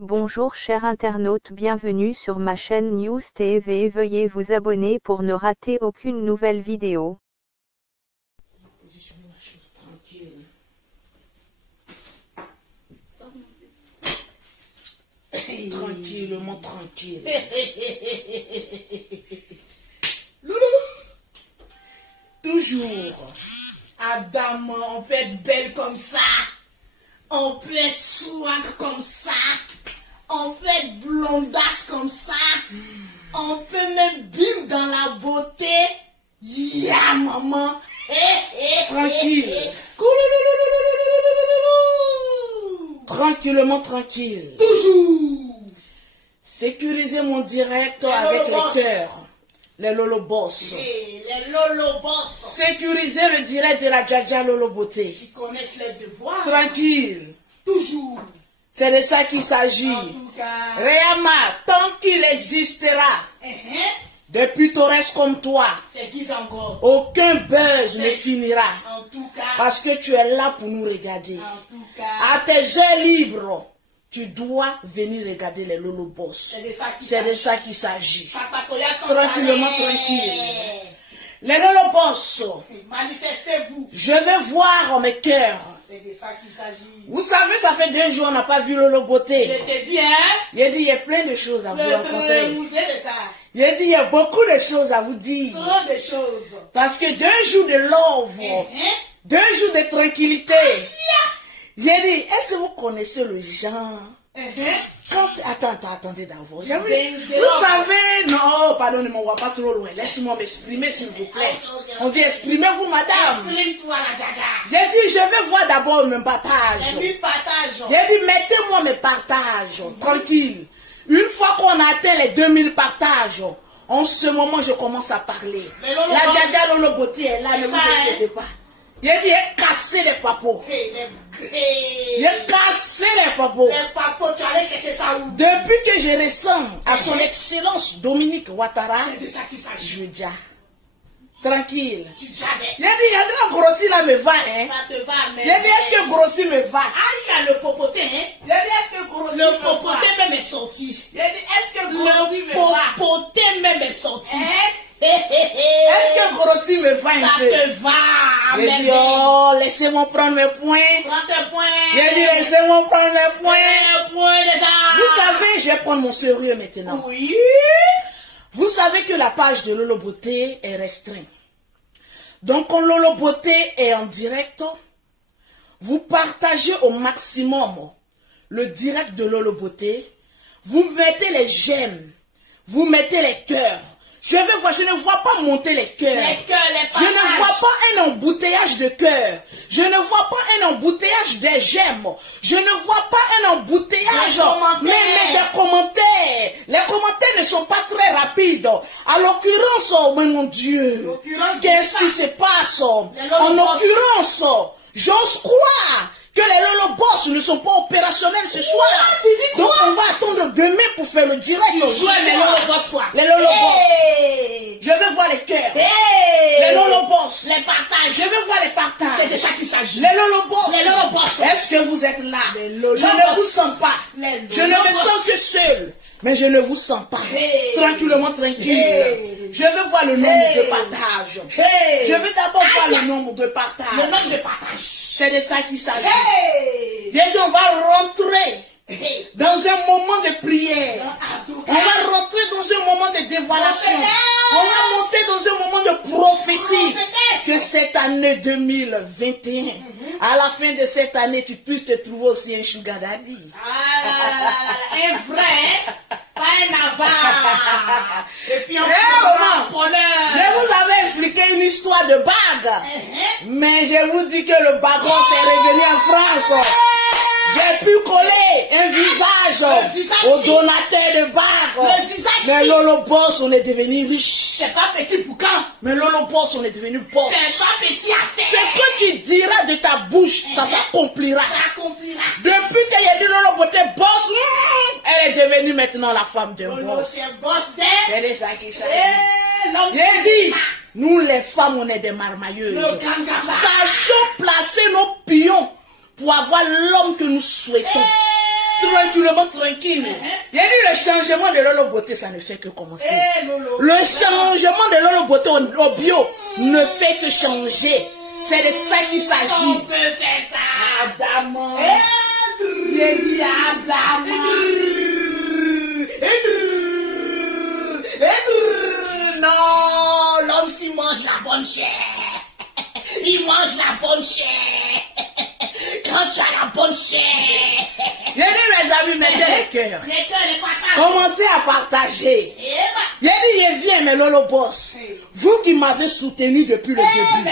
Bonjour chers internautes, bienvenue sur ma chaîne News TV. Veuillez vous abonner pour ne rater aucune nouvelle vidéo. Tranquillement, tranquille. Loulou. Toujours. Adam, on peut être belle comme ça. On peut être swag comme ça. On peut être blondasse comme ça. On peut même bim dans la beauté. Yeah, maman. Tranquille. Tranquillement, tranquille. Toujours. Sécuriser mon direct avec le cœur. Les Lolo Boss. Les Lolo Boss. Sécuriser le direct de la Dja Lolo Beauté. Qui connaissent les devoirs. Tranquille. Toujours. C'est de ça qu'il s'agit. En tout cas. Réama, tant qu'il existera, des pittoresques comme toi, C'est qui encore? aucun buzz ne finira. En tout cas. Parce que tu es là pour nous regarder. En tout cas. À tes heures libres, tu dois venir regarder les Lolo Boss. C'est de ça qu'il s'agit. Tranquillement, tranquille. Les Lolo Boss, Manifestez-vous. je vais voir mes cœurs. C'est de ça qu'il s'agit. Vous savez, ça fait 2 jours on n'a pas vu Lolo Beauté. Je te dis, hein? Il a dit, il y a plein de choses à vous rencontrer. Le musée de ça. Il a dit, il y a beaucoup de choses à vous dire. Trop de choses. Parce que 2 jours de love, 2 jours de tranquillité. Il a dit, est-ce que vous connaissez le genre? Attendez d'abord. Vous savez, non, pardonnez-moi, on va pas trop loin. Laissez-moi m'exprimer, s'il vous plaît. On dit, exprimez-vous, madame. Exprime-toi, la Dja. J'ai dit, je vais voir d'abord mes partages. Et puis partage. J'ai dit, mettez-moi mes partages, tranquille. Une fois qu'on atteint les 2000 partages, en ce moment, je commence à parler. La Dja Lolo Beauté est là, ne vous inquiétez pas. Il a dit, il a cassé les papos. Il a cassé les papos. Les papos, tu allais chercher ça où? Depuis que je ressemble à son excellence Dominique Ouattara, C'est de ça qu'il s'agit. je dis, tranquille. Tu savais. Il a dit, il y a de la grossie là me va, hein. Ça te va, mais. Il a dit, est-ce que grossi me va? Ah, il y a le popoté, hein? Il a dit, est-ce que grossi me Le va? popoté même est sorti. Il a dit, est-ce que grossi me Le va? popoté même est sorti. Est-ce que grossi me va un Ça peu? te va, Il a dit, oh, laissez-moi prendre mes points. Prends tes points. Il a dit, laissez-moi prendre mes points. Les points, les gars. Vous savez, je vais prendre mon sérieux maintenant. Oui. Vous savez que la page de Lolo Beauté est restreinte. Donc, quand Lolo Beauté est en direct, vous partagez au maximum le direct de Lolo Beauté. Vous mettez les j'aime. Vous mettez les cœurs. Je ne vois pas monter les cœurs. Les cœurs, les Je ne partages. vois pas un embouteillage de cœurs. Je ne vois pas un embouteillage des j'aime. Je ne vois pas un embouteillage, Des commentaires. mais des commentaires. Les commentaires ne sont pas très rapides. À l'occurrence, oh mon Dieu, L'occurrence, qu'est-ce c'est qui ça. se passe? Les Lolo En Boss. l'occurrence, j'ose croire que les Lolo Boss ne sont pas opérationnels ce soir. Tu dis Donc quoi? on va attendre demain pour faire le direct. Tu joues les Lolo Boss, quoi? Les Lolo Boss. Hey. Je veux voir les cœurs. Hey. Les Lolo Boss. Les partages. Je veux voir les partages. C'est de ça qu'il s'agit. Les Lolo Boss. Les Lolo Boss. Est-ce que vous êtes là? Les Lolo Je ne Boss. vous sens pas. Les Je ne Lolo me Boss. sens que seul. Mais je ne vous sens pas. Hey. Tranquillement, tranquille. Hey. Je veux voir le nombre Hey. de partages. Hey. Je veux d'abord voir Aïe. le nombre de partages. Le nombre de partages. C'est de ça qu'il s'agit. Hey. Et on va rentrer Hey. dans un moment de prière. En tout On cas. va rentrer dans un moment de dévoilation. Prophétesse. On va monter dans un moment de prophétie. Prophétesse. Que cette année 2021, à la fin de cette année, tu puisses te trouver aussi un sugar daddy. Ah là là là là. Un vrai, pas un avare. Et puis on Je vous avais expliqué une histoire de bague. Mais je vous dis que le bagon s'est revenu en France. J'ai pu coller un visage au donateur de bague. Le visage, Mais si. Lolo Boss, on est devenu riche. C'est pas petit pour quand? Mais Lolo Boss, on est devenu pauvre. C'est pas petit à Ce faire. que tu diras de ta bouche, ça s'accomplira. Ça accomplira. Depuis qu'elle a dit Lolo Beauté boss, elle est devenue maintenant la femme d'un Lolo, boss. c'est boss d'elle. C'est de ça qu'il s'agit. L'homme, J'ai dit, nous les femmes, on est des marmailleuses. Le grand gamin. Sachons placer nos pions pour avoir l'homme que nous souhaitons. tranquillement tranquille. Il y a dit le changement de Lolo Beauté, ça ne fait que commencer. Le changement de Lolo Beauté au bio ne fait que changer. C'est de ça qu'il s'agit. On peut faire ça. Adamant. J'ai dit Adamant. Non, l'homme s'il mange la bonne chair. Il mange la bonne chair. Quand tu as la bonne chair. J'ai dit mes amis, mettez les cœurs. Les cœurs, les patates. Commencez à partager. J'ai dit, je viens, mes Lolo Boss. Vous qui m'avez soutenu depuis le début.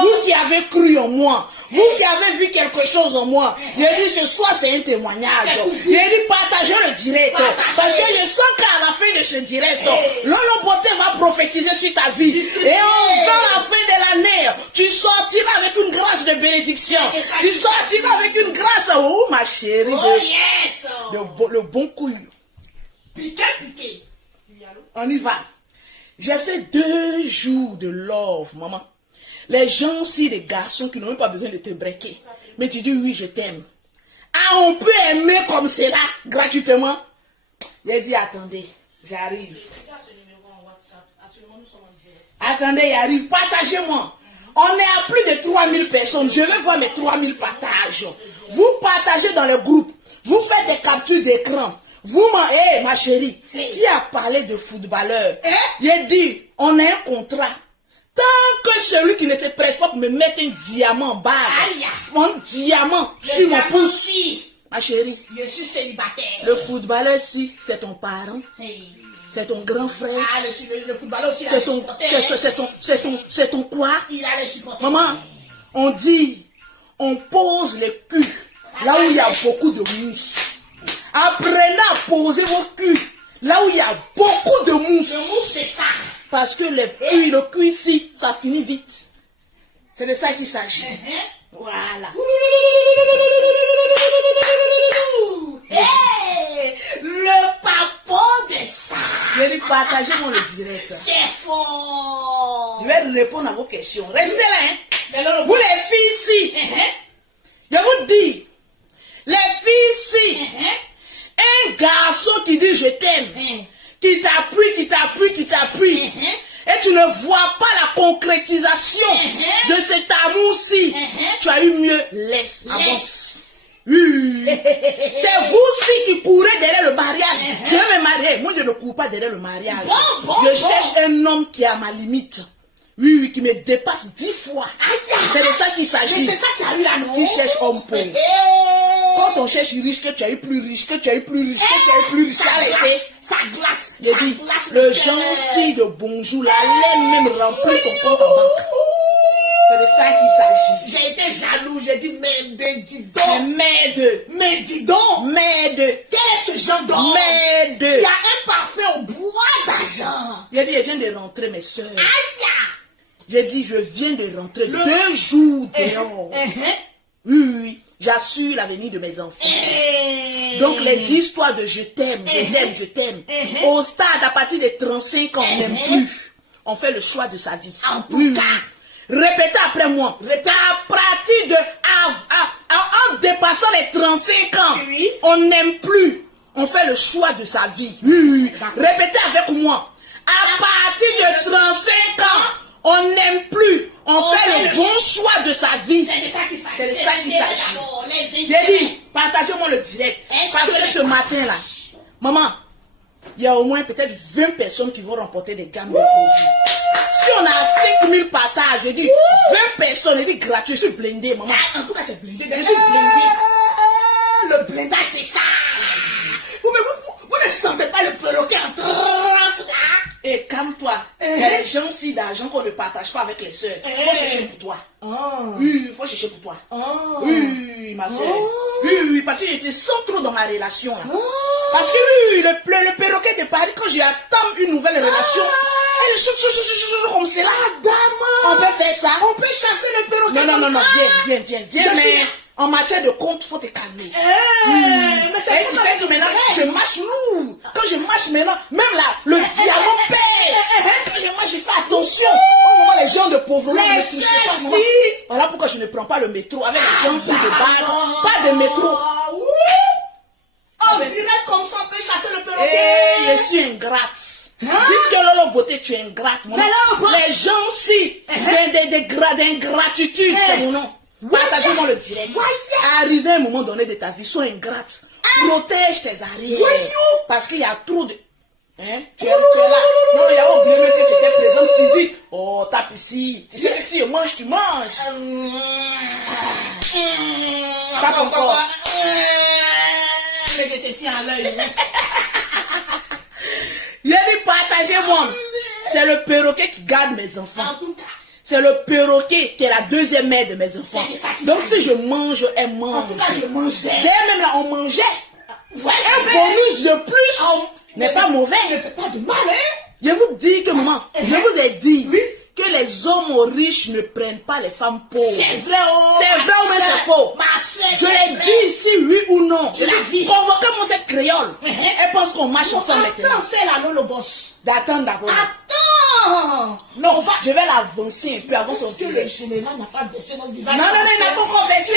Vous qui avez cru en moi. Vous qui avez vu quelque chose en moi. J'ai dit, ce soir, c'est un témoignage. J'ai dit, partagez le direct. Parce que je sens qu'à la fin de ce direct, Lolo Beauté va prophétiser sur ta vie. Et dans la fin de l'année, tu sortiras avec une grâce de bénédiction. Tu sortiras avec une grâce. Oh, ma chérie. Le bon couille. Piqué. On y va. J'ai fait 2 jours de love, maman. Les gens, si des garçons qui n'ont même pas besoin de te breaker. Mais tu dis oui, je t'aime. Ah, on peut aimer comme cela, gratuitement. J'ai dit, attendez, j'arrive. Attendez, j'arrive. Partagez-moi. On est à plus de 3000 personnes. Je vais voir mes 3000 partages. Vous partagez dans le groupe. Vous faites des captures d'écran. Vous, ma chérie, qui a parlé de footballeur? J'ai dit, on a un contrat. Tant que celui qui ne se presse pas pour me mettre un diamant en bas, mon diamant sur mon pouce. Ma chérie, je suis célibataire. Le footballeur, si, c'est ton parent. C'est ton grand frère. Ah, le footballeur aussi, c'est ton quoi? Il a les supporters. Maman, on dit, on pose le cul là où il y a beaucoup de mousse. Apprenez à poser vos culs là où il y a beaucoup de mousse. Le mousse, c'est ça. Parce que le cul ici, ça finit vite. C'est de ça qu'il s'agit. Voilà. Le papa de ça. Je vais partager le direct. C'est fort. Je vais répondre à vos questions. Restez là, hein. Vous les filles ici. Je vous dis, les filles ici. Un garçon qui dit je t'aime, qui t'appuie, et tu ne vois pas la concrétisation de cet amour-ci, tu as eu mieux, laisse, avance. C'est vous-ci qui courez derrière le mariage. Je vais me marier. Moi, je ne cours pas derrière le mariage. Je cherche un homme qui est à ma limite. Oui, qui me dépasse 10 fois. C'est de ça qu'il s'agit. Mais c'est ça que tu as eu là, non? Tu cherches homme pauvre. Quand on cherche riche, que tu as eu plus riche, ça glace. J'ai dit, le gentil de bonjour, la laine même remplit ton compte en banque. C'est de ça qu'il s'agit. J'ai été jaloux, j'ai dit, mais dis donc. Mais dis donc. Quel est ce genre d'homme? Il y a un parfum au bois d'argent. J'ai dit, je viens de rentrer, mes soeurs. Aïe! J'ai dit, je viens de rentrer 2 jours dehors. Oui, j'assure l'avenir de mes enfants. Donc les histoires de je t'aime. Au stade, à partir de 35 ans, on n'aime plus. On fait le choix de sa vie. En tout cas. Répétez après moi. À partir de... En dépassant les 35 ans, on n'aime plus. On fait le choix de sa vie. Répétez avec moi. À partir de 35 ans, on n'aime plus. On fait le bon choix de sa vie. C'est de ça qu'il s'agit. J'ai dit, partagez-moi le direct. Parce que ce matin-là, maman, il y a au moins peut-être 20 personnes qui vont remporter des gammes de produits. Si on a 5000 partages, j'ai dit 20 personnes, j'ai dit gratuit, je suis blindé, maman. En tout cas, tu es blindé. Je suis blindé. Le blindage, c'est ça. Vous ne sentez pas le perroquet en transe là? Et calme-toi. Il y a des gens aussi d'argent qu'on ne partage pas avec les soeurs. Il faut chercher pour toi. Oui, il faut chercher pour toi. Oui, ma soeur. Oui, parce que je te sens trop dans ma relation là. Parce que le perroquet de Paris, quand j'attends une nouvelle relation, elle est comme cela. On peut faire ça. On peut chasser le perroquet. Non, viens. Mais en matière de compte, il faut te calmer. Mais c'est tu sais que maintenant, je marche lourd. Quand je marche maintenant, même là, le diamant pèse. Quand je marche, je fais attention. Au moment, les gens de pauvreté ne me touchent pas. Voilà pourquoi je ne prends pas le métro avec les gens de bar. Pas de métro. on dirait comme ça, on peut chasser le perroquet. Eh, je suis ingrate. Dites que Lolo Beauté, tu es ingrate, mon nom. Les gens si, d'ingratitude, c'est mon nom. Partagez-moi le direct. Arrivé à un moment donné de ta vie, sois ingrate. Protège tes arrières. Parce qu'il y a trop de... Hein? Tu es là. Non, il y a oublié que tu étais présente physique. Oh, tape ici. Tu sais que si je mange, tu manges. Tape encore. Mais je te tiens à l'œil. Il a dit partagez-moi. C'est le perroquet qui garde mes enfants. En tout cas. C'est le perroquet qui est la deuxième mère de mes enfants. Donc si je mange, elle mange. En tout cas, je mange d'elle. D'ailleurs, même là, on mangeait. Un bonus de plus n'est pas mauvais. Ne fait pas de mal, hein? Je vous dis que maman, je vous ai dit que les hommes riches ne prennent pas les femmes pauvres. C'est vrai, c'est vrai ou c'est faux? Je l'ai dit ici, oui ou non. Je l'ai dit. Convoquez-moi cette créole. Elle pense qu'on marche ensemble maintenant. C'est la Lolo Boss. D'attendre d'abord. Attends! Non, je vais l'avancer un peu avant son Parce que le général n'a pas baissé mon visage. Non, il n'a pas encore baissé.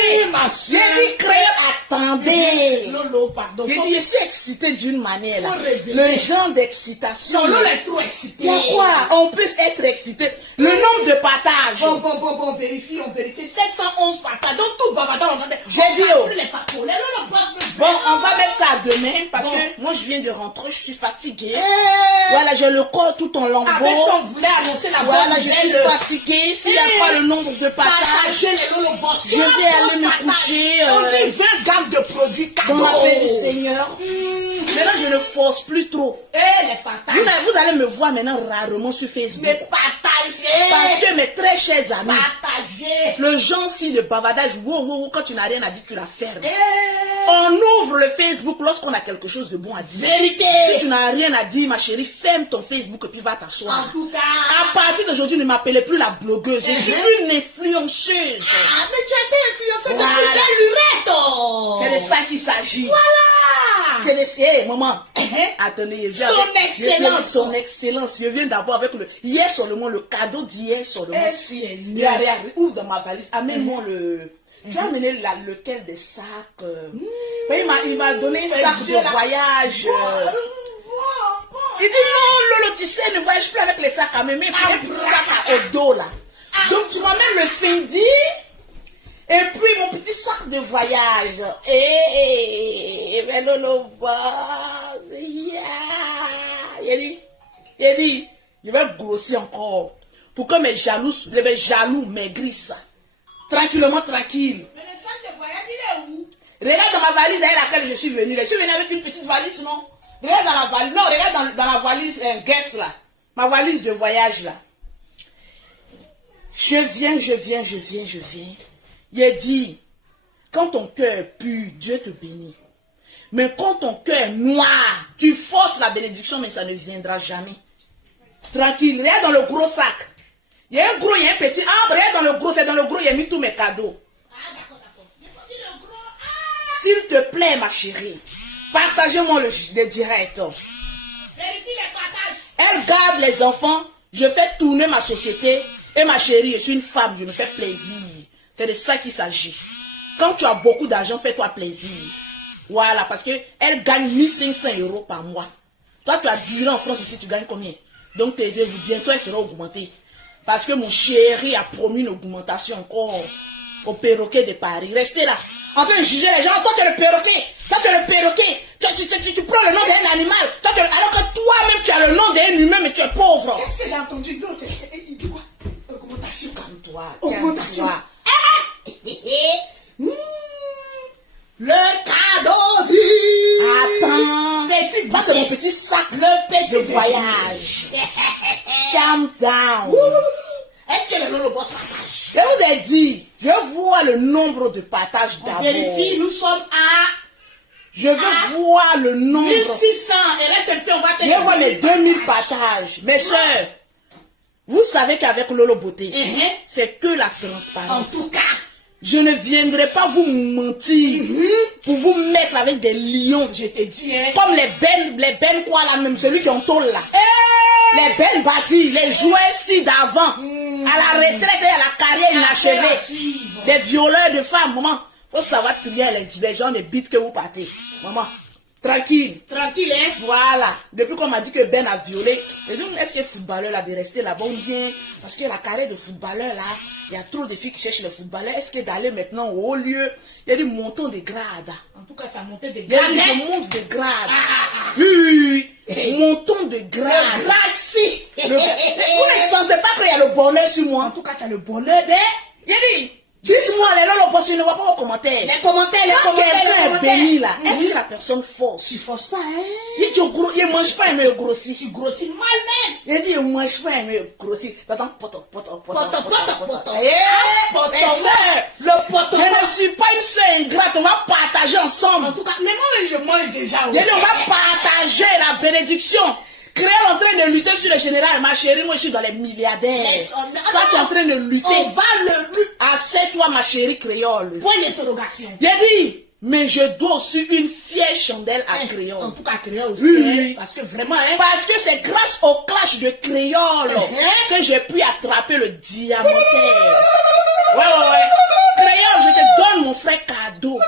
J'ai dit créole, attendez. Lolo, pardon. J'ai dit, je suis excitée d'une manière là. Faut révéler. Le genre d'excitation. Non, Lolo est trop excité. Il y a quoi? On peut être excité. Le nombre de partages. Bon, on vérifie. 711 partages. Donc tout bavardage, on entendait. J'ai dit, oh. Les patrons, les Lolo Boss. Bon, on va mettre ça demain parce que moi je viens de rentrer, je suis fatiguée. Voilà, j'ai le corps tout en lambeaux. Avec son voulait annoncer la Voilà, bonne je suis fatiguée. S'il n'y a pas le nombre de partages, partagez les Lolo Boss. je vais aller me coucher. On dit 20 gammes de produits cadeaux. Dans la paix du Seigneur. Maintenant, je ne force plus trop. Les partages. Vous allez me voir maintenant rarement sur Facebook. Mais partagez. Parce que mes très chers amis, Partagez. le genre si de bavardage, quand tu n'as rien à dire, tu la fermes. On ouvre le Facebook lorsqu'on a quelque chose de bon à dire. Vérité. Si tu n'as rien à dire, ma chérie, ferme ton Facebook et puis va t'asseoir. En tout cas. À partir d'aujourd'hui, ne m'appelez plus la blogueuse. Je suis une influenceuse. Ah, mais tu as été influencée Voilà. depuis la lurette. C'est de ça qu'il s'agit. Voilà. C'est de ça. Maman. Attendez, je viens Son avec- excellence. Son excellence. Je viens d'abord avec le... Hier seulement, le cadeau d'hier seulement. Seigneur. Regarde, ouvre dans ma valise. Amène-moi le... Tu as amené lequel des sacs Il m'a donné un sac de voyage. Il dit non, Lolo, tu sais, ne voyage plus avec les sacs à mémé, puis un petit sac au dos là. Donc tu m'amènes le Fendi et puis mon petit sac de voyage. Mais Lolo, il dit, je vais grossir encore pour que mes jaloux maigrissent. Tranquillement, tranquille. Mais le sac de voyage, il est où? Regarde dans ma valise avec laquelle je suis venue. Je suis venue avec une petite valise, non? Regarde dans la valise. Non, regarde dans la valise guest là. Ma valise de voyage là. Je viens. Il dit, quand ton cœur est pur, Dieu te bénit. Mais quand ton cœur est noir, tu forces la bénédiction, mais ça ne viendra jamais. Tranquille, regarde dans le gros sac. Il y a un gros, il y a un petit. Ah, regarde dans le gros, c'est dans le gros, il y a mis tous mes cadeaux. Ah, d'accord. Mais voici le gros. S'il te plaît, ma chérie, partagez-moi le direct. Vérifie les partages. Elle garde les enfants, je fais tourner ma société. Et ma chérie, je suis une femme, je me fais plaisir. C'est de ça qu'il s'agit. Quand tu as beaucoup d'argent, fais-toi plaisir. Voilà, parce que elle gagne 1500 € par mois. Toi, tu as 10 ans en France ici, tu gagnes combien? Donc tes yeux, bientôt, elles seront augmentées. Parce que mon chéri a promis une augmentation encore au perroquet de Paris. Restez là, en train de juger les gens. Toi, tu es le perroquet. Toi, tu es le perroquet. Tu prends le nom d'un animal. Toi, alors que toi-même, tu as le nom d'un humain, mais tu es pauvre. Qu'est-ce que j'ai entendu d'autre? Il dit quoi? Augmentation. Calme-toi. Augmentation. Calme-toi. Le cadeau. Attends. Petit, ça c'est mon petit sac le petit de voyage. Calm down. Est-ce que le Lolo Boss partage? Je vous ai dit, je vois le nombre de partages d'abord. Vérifie, nous sommes à... Je veux voir le nombre. 1600. Et reste un peu, on va te... Je vois mes 2000 partages. Mes soeurs, vous savez qu'avec Lolo Beauté, c'est que la transparence. En tout cas, je ne viendrai pas vous mentir pour vous mettre avec des lions, je te dis. Comme les bennes quoi là même, celui qui entoure là. Les bennes bâties, les jouets ci d'avant. À la retraite et à la carrière inachevée. Des violeurs de femmes, maman. Faut savoir qu'il y a les gens de bites que vous partez. Maman, Tranquille. Tranquille, hein? Voilà. Depuis qu'on m'a dit que Ben a violé, et donc est-ce que le footballeur là de rester là-bas ou bien parce que la carrière de footballeur là, il y a trop de filles qui cherchent les footballeurs. Est-ce que d'aller maintenant au haut lieu, il y a du montant de grade. En tout cas, tu as monté de Il y a grade. dit, Hein? je monte de grade. Oui, montant de grade. Grade, si. Vous ne sentez pas qu'il y a le bonheur sur moi? En tout cas, tu as le bonheur de... Il dit, dis-moi, les lolos, parce que je ne vois pas vos commentaires. Les commentaires, les Quand commentaires, les quelqu'un est commentaires. béni là, est-ce que la personne force? Tu forces pas, hein? Il dit, il ne mange pas, il me grossit. Tu grossis mal même. Il dit, il ne mange pas, il me grossit. Attends, poto. Poto. Eh, Poto, sœur, le poto. je ne suis pas une sœur ingrate, on va partager En ensemble. tout cas, mais moi, je mange déjà. Il dit, on va partager la bénédiction. Créer en train de lutter sur le général, ma chérie, moi je suis dans les milliardaires. Toi tu es en train de lutter. On va le lutter. Asseye-toi ma chérie créole. Point d'interrogation. Il a dit, mais je dois aussi une fière chandelle à En créole. tout cas, créole aussi. Oui. Hein, parce que vraiment, hein. Parce que c'est grâce au clash de créole que j'ai pu attraper le diamantaire. Ouais. Créole, je te donne mon frère cadeau.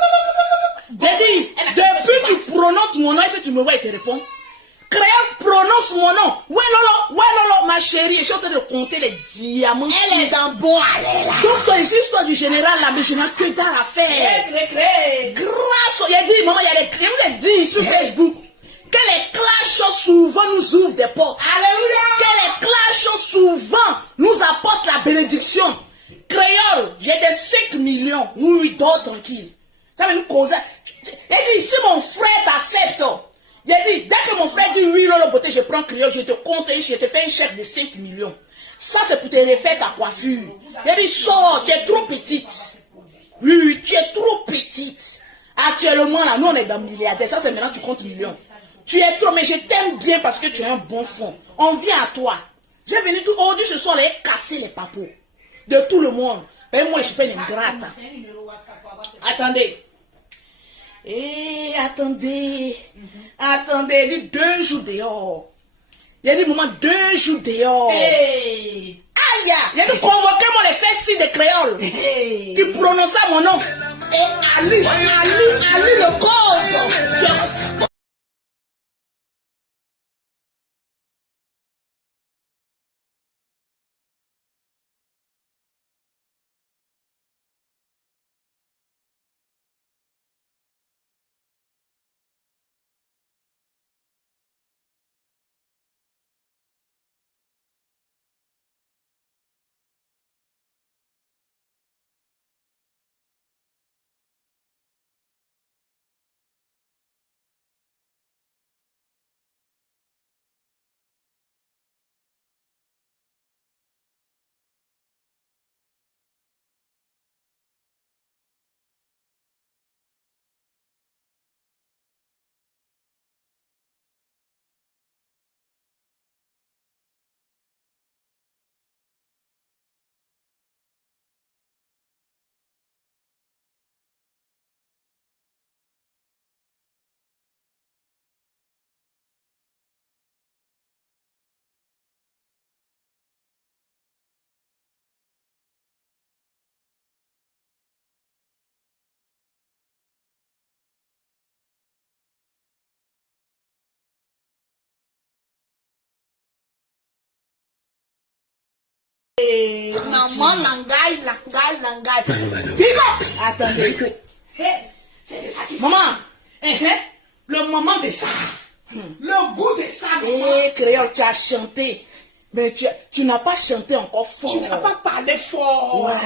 J'ai dit, depuis tu prononces mon nom, est-ce que tu me vois et te réponds? Créole prononce mon nom. Ouais lolo, ma chérie, je suis en train de compter les diamants. Elle est dans bon aller là. Donc ton histoire du général là, mais je n'ai que dalle à faire. Grâce au... Il a dit, maman, il y a des clés, vous avez dit sur Facebook que les clashs souvent nous ouvrent des portes. Alléluia. Que les clashs souvent nous apportent la bénédiction. Créole, j'ai des 5 millions. Oui, dors tranquille. Ça veut nous causer. Il a dit, si mon frère t'accepte, il a dit, dès que mon frère dit oui, Lolo Beauté, je prends créole, je te compte, je te fais un chèque de 5 millions. Ça, c'est pour te refaire ta coiffure. Il a dit, sors, tu es trop petite. Oui, tu es trop petite. Actuellement, là, nous, on est dans milliardaires. Ça, c'est maintenant, tu comptes millions. Tu es trop, mais je t'aime bien parce que tu as un bon fond. On vient à toi. J'ai venu tout aujourd'hui, ce soir, aller casser les papos de tout le monde. Et moi, je fais l'ingrate. Attendez. Eh, attendez. Attendez, il dit 2 jours dehors. Il a dit, maman, 2 jours dehors. Hey. Aïe, il a dit, convoquez-moi les fesses de créole. Hey. Qui prononça mon nom. Et Ali le cause. Maman, langai. Attendez. C'est ça qui Maman. le moment de ça. Le goût de ça, maman. Eh, créole, tu as chanté. Mais tu n'as pas chanté encore fort. Tu n'as pas parlé fort. Voilà.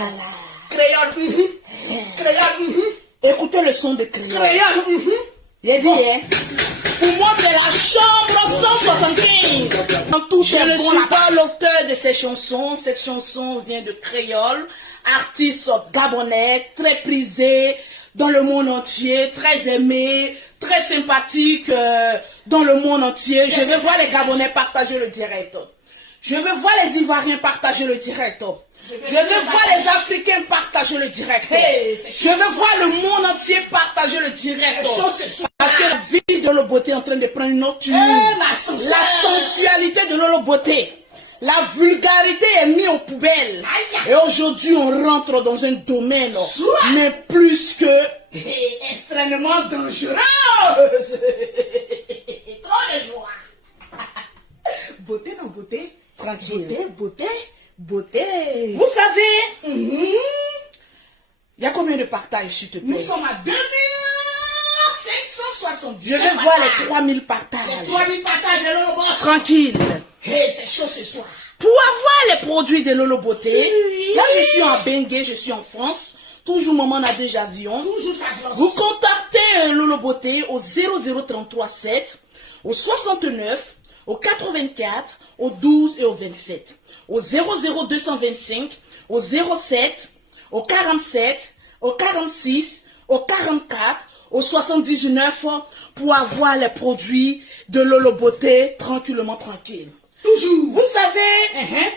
Créole, créole, Écoutez le son de créole. créole, J'ai dit, hein. Pour moi, c'est la chambre 175. En tout je ne suis pas l'auteur de ces chansons. Cette chanson vient de créole. Artiste gabonais, très prisé dans le monde entier, très aimé, très sympathique dans le monde entier. Je veux voir les Gabonais partager le direct. Je veux voir les Ivoiriens partager le direct. Je veux voir les Africains partager le direct. Je veux voir le monde entier partager le direct. Parce que la vie de Lolo Beauté est en train de prendre une autre la sensualité de Lolo Beauté. La vulgarité est mise aux poubelles. Et aujourd'hui, on rentre dans un domaine, mais plus que Extrêmement dangereux. Trop de joie. Beauté, non beauté. Tranquille. Beauté, beauté. Vous savez, il y a combien de partages, s'il te plaît? Nous sommes à 2570. Je vais voir les 3000 partages. Les 3000 partages de Lolo Boss. Tranquille. C'est chaud ce soir. Pour avoir les produits de Lolo Beauté, Oui. là je suis en Bengué, je suis en France. Toujours Maman Nadège Avion. Toujours ça glance. Vous contactez Lolo Beauté au 0033 7, au 69, au 84, au 12 et au 27. Au 00225, au 07, au 47, au 46, au 44, au 79 pour avoir les produits de Lolo Beauté tranquillement tranquille. Toujours. Vous savez,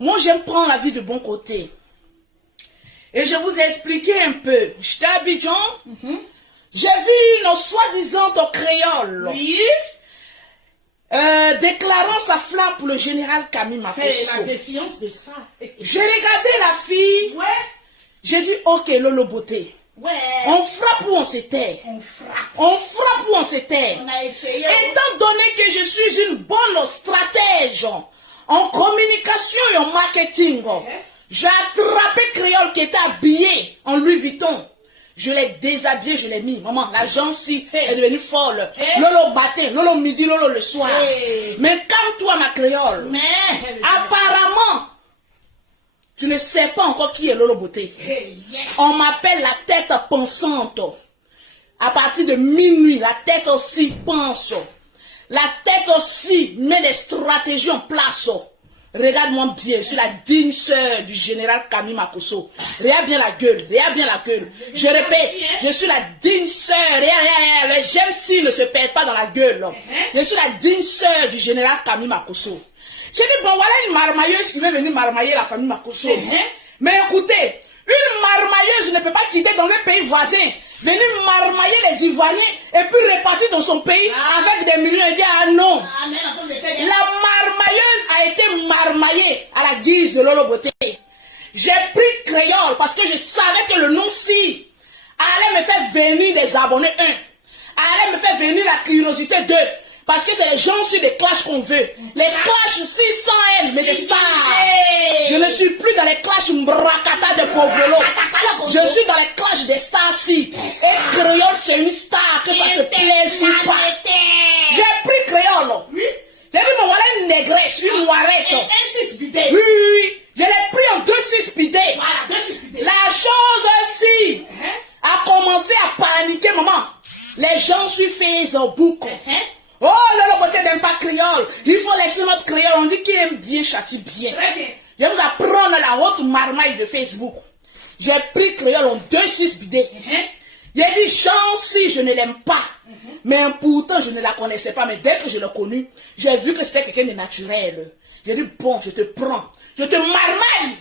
moi j'aime prendre la vie de bon côté. Et je vous ai expliqué un peu. J'étais à Abidjan, j'ai vu une soi-disant créole. Oui. Déclarant sa flamme pour le général Camille Makosso. La défiance de ça. J'ai regardé la fille, Ouais. j'ai dit ok Lolo Beauté. Ouais. On frappe ou on se tait. On frappe. On frappe ou on se tait. On a essayé. Étant donné que je suis une bonne stratège en communication et en marketing, j'ai attrapé Créole qui était habillé en Louis Vuitton. Je l'ai déshabillé, je l'ai mis. Maman, la gentille est devenue folle. Lolo matin, Lolo midi, Lolo le soir. Mais calme-toi, ma Créole. Mais. Apparemment, tu ne sais pas encore qui est Lolo Beauté. Yes. On m'appelle la tête pensante. À partir de minuit, la tête aussi pense. La tête aussi met des stratégies en place. Regarde-moi bien, je suis la digne sœur du général Camille Makosso. Regarde bien la gueule, regarde bien la gueule. Je répète, je suis la digne sœur. Regarde, les gemmes si ne se perdent pas dans la gueule. Je suis la digne sœur du général Camille Makosso. J'ai dit, bon, voilà une marmailleuse qui veut venir marmailler la famille Makosso. Mais écoutez, une marmailleuse ne peut pas quitter dans un pays voisin, venir marmailler les Ivoiriens et puis repartir dans son pays avec des millions et dire, ah non. La marmailleuse a été marmaillée à la guise de Lolo Beauté. J'ai pris Créole parce que je savais que le nom-ci allait me faire venir des abonnés 1, allait me faire venir la curiosité 2. Parce que c'est les gens sur des clashs qu'on veut. Les clashs 600 L, mais des stars. Je ne suis plus dans les clashs mbrakata de Povrelo. Je suis dans les clashs des stars si. Et Créole, c'est une star, que ça te plaise ou pas. J'ai pris Créole. J'ai dit, bon, voilà une négresse, une noirette. Oui. Je l'ai pris en 2-6 bidets. La chose aussi a commencé à paniquer, maman. Les gens sur Facebook. Oh, Lolo Beauté n'aime pas Créole. Il faut laisser notre Créole. On dit qu'il aime bien, châtie bien. Je vais vous apprendre la haute marmaille de Facebook. J'ai pris Créole en 2-6 bidets. J'ai dit, chance si je ne l'aime pas. Mais pourtant, je ne la connaissais pas. Mais dès que je l'ai connue, j'ai vu que c'était quelqu'un de naturel. J'ai dit, bon, je te prends. Je te marmaille.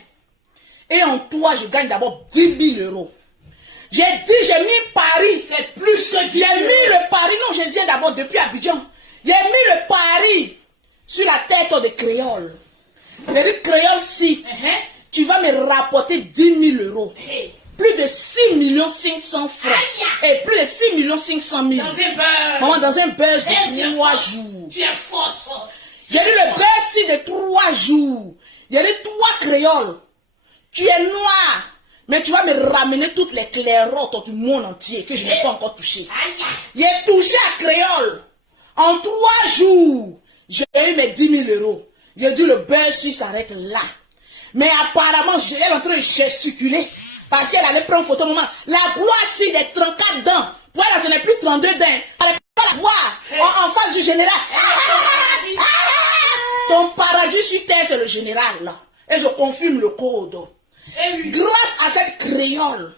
Et en toi, je gagne d'abord 10 000 euros. J'ai dit, j'ai mis Paris, c'est plus que j'ai mis le Paris. Non, je viens d'abord depuis Abidjan. J'ai mis le Paris sur la tête de Créole. J'ai dit, Créole, si tu vas me rapporter 10 000 euros, plus de 6 500 000 francs, et plus de 6 500 000. Maman, dans un buzz de 3 jours. Tu es forte. J'ai dit, le buzz de 3 jours. J'ai dit, toi, Créole, tu es noir. Mais tu vas me ramener toutes les clairottes du monde entier que je n'ai pas encore touché. J'ai touché à Créole. En 3 jours, j'ai eu mes 10 000 euros. J'ai dit le buzz s'arrête là. Mais apparemment, elle est en train de gesticuler. Parce qu'elle allait prendre photo moment. La gloire si des 34 dents. Pour elle, ce n'est plus 32 dents. Elle ne peut pas la voir en face du général. Ton paradis sur terre, c'est le général là. Et je confirme le code. Grâce à cette créole,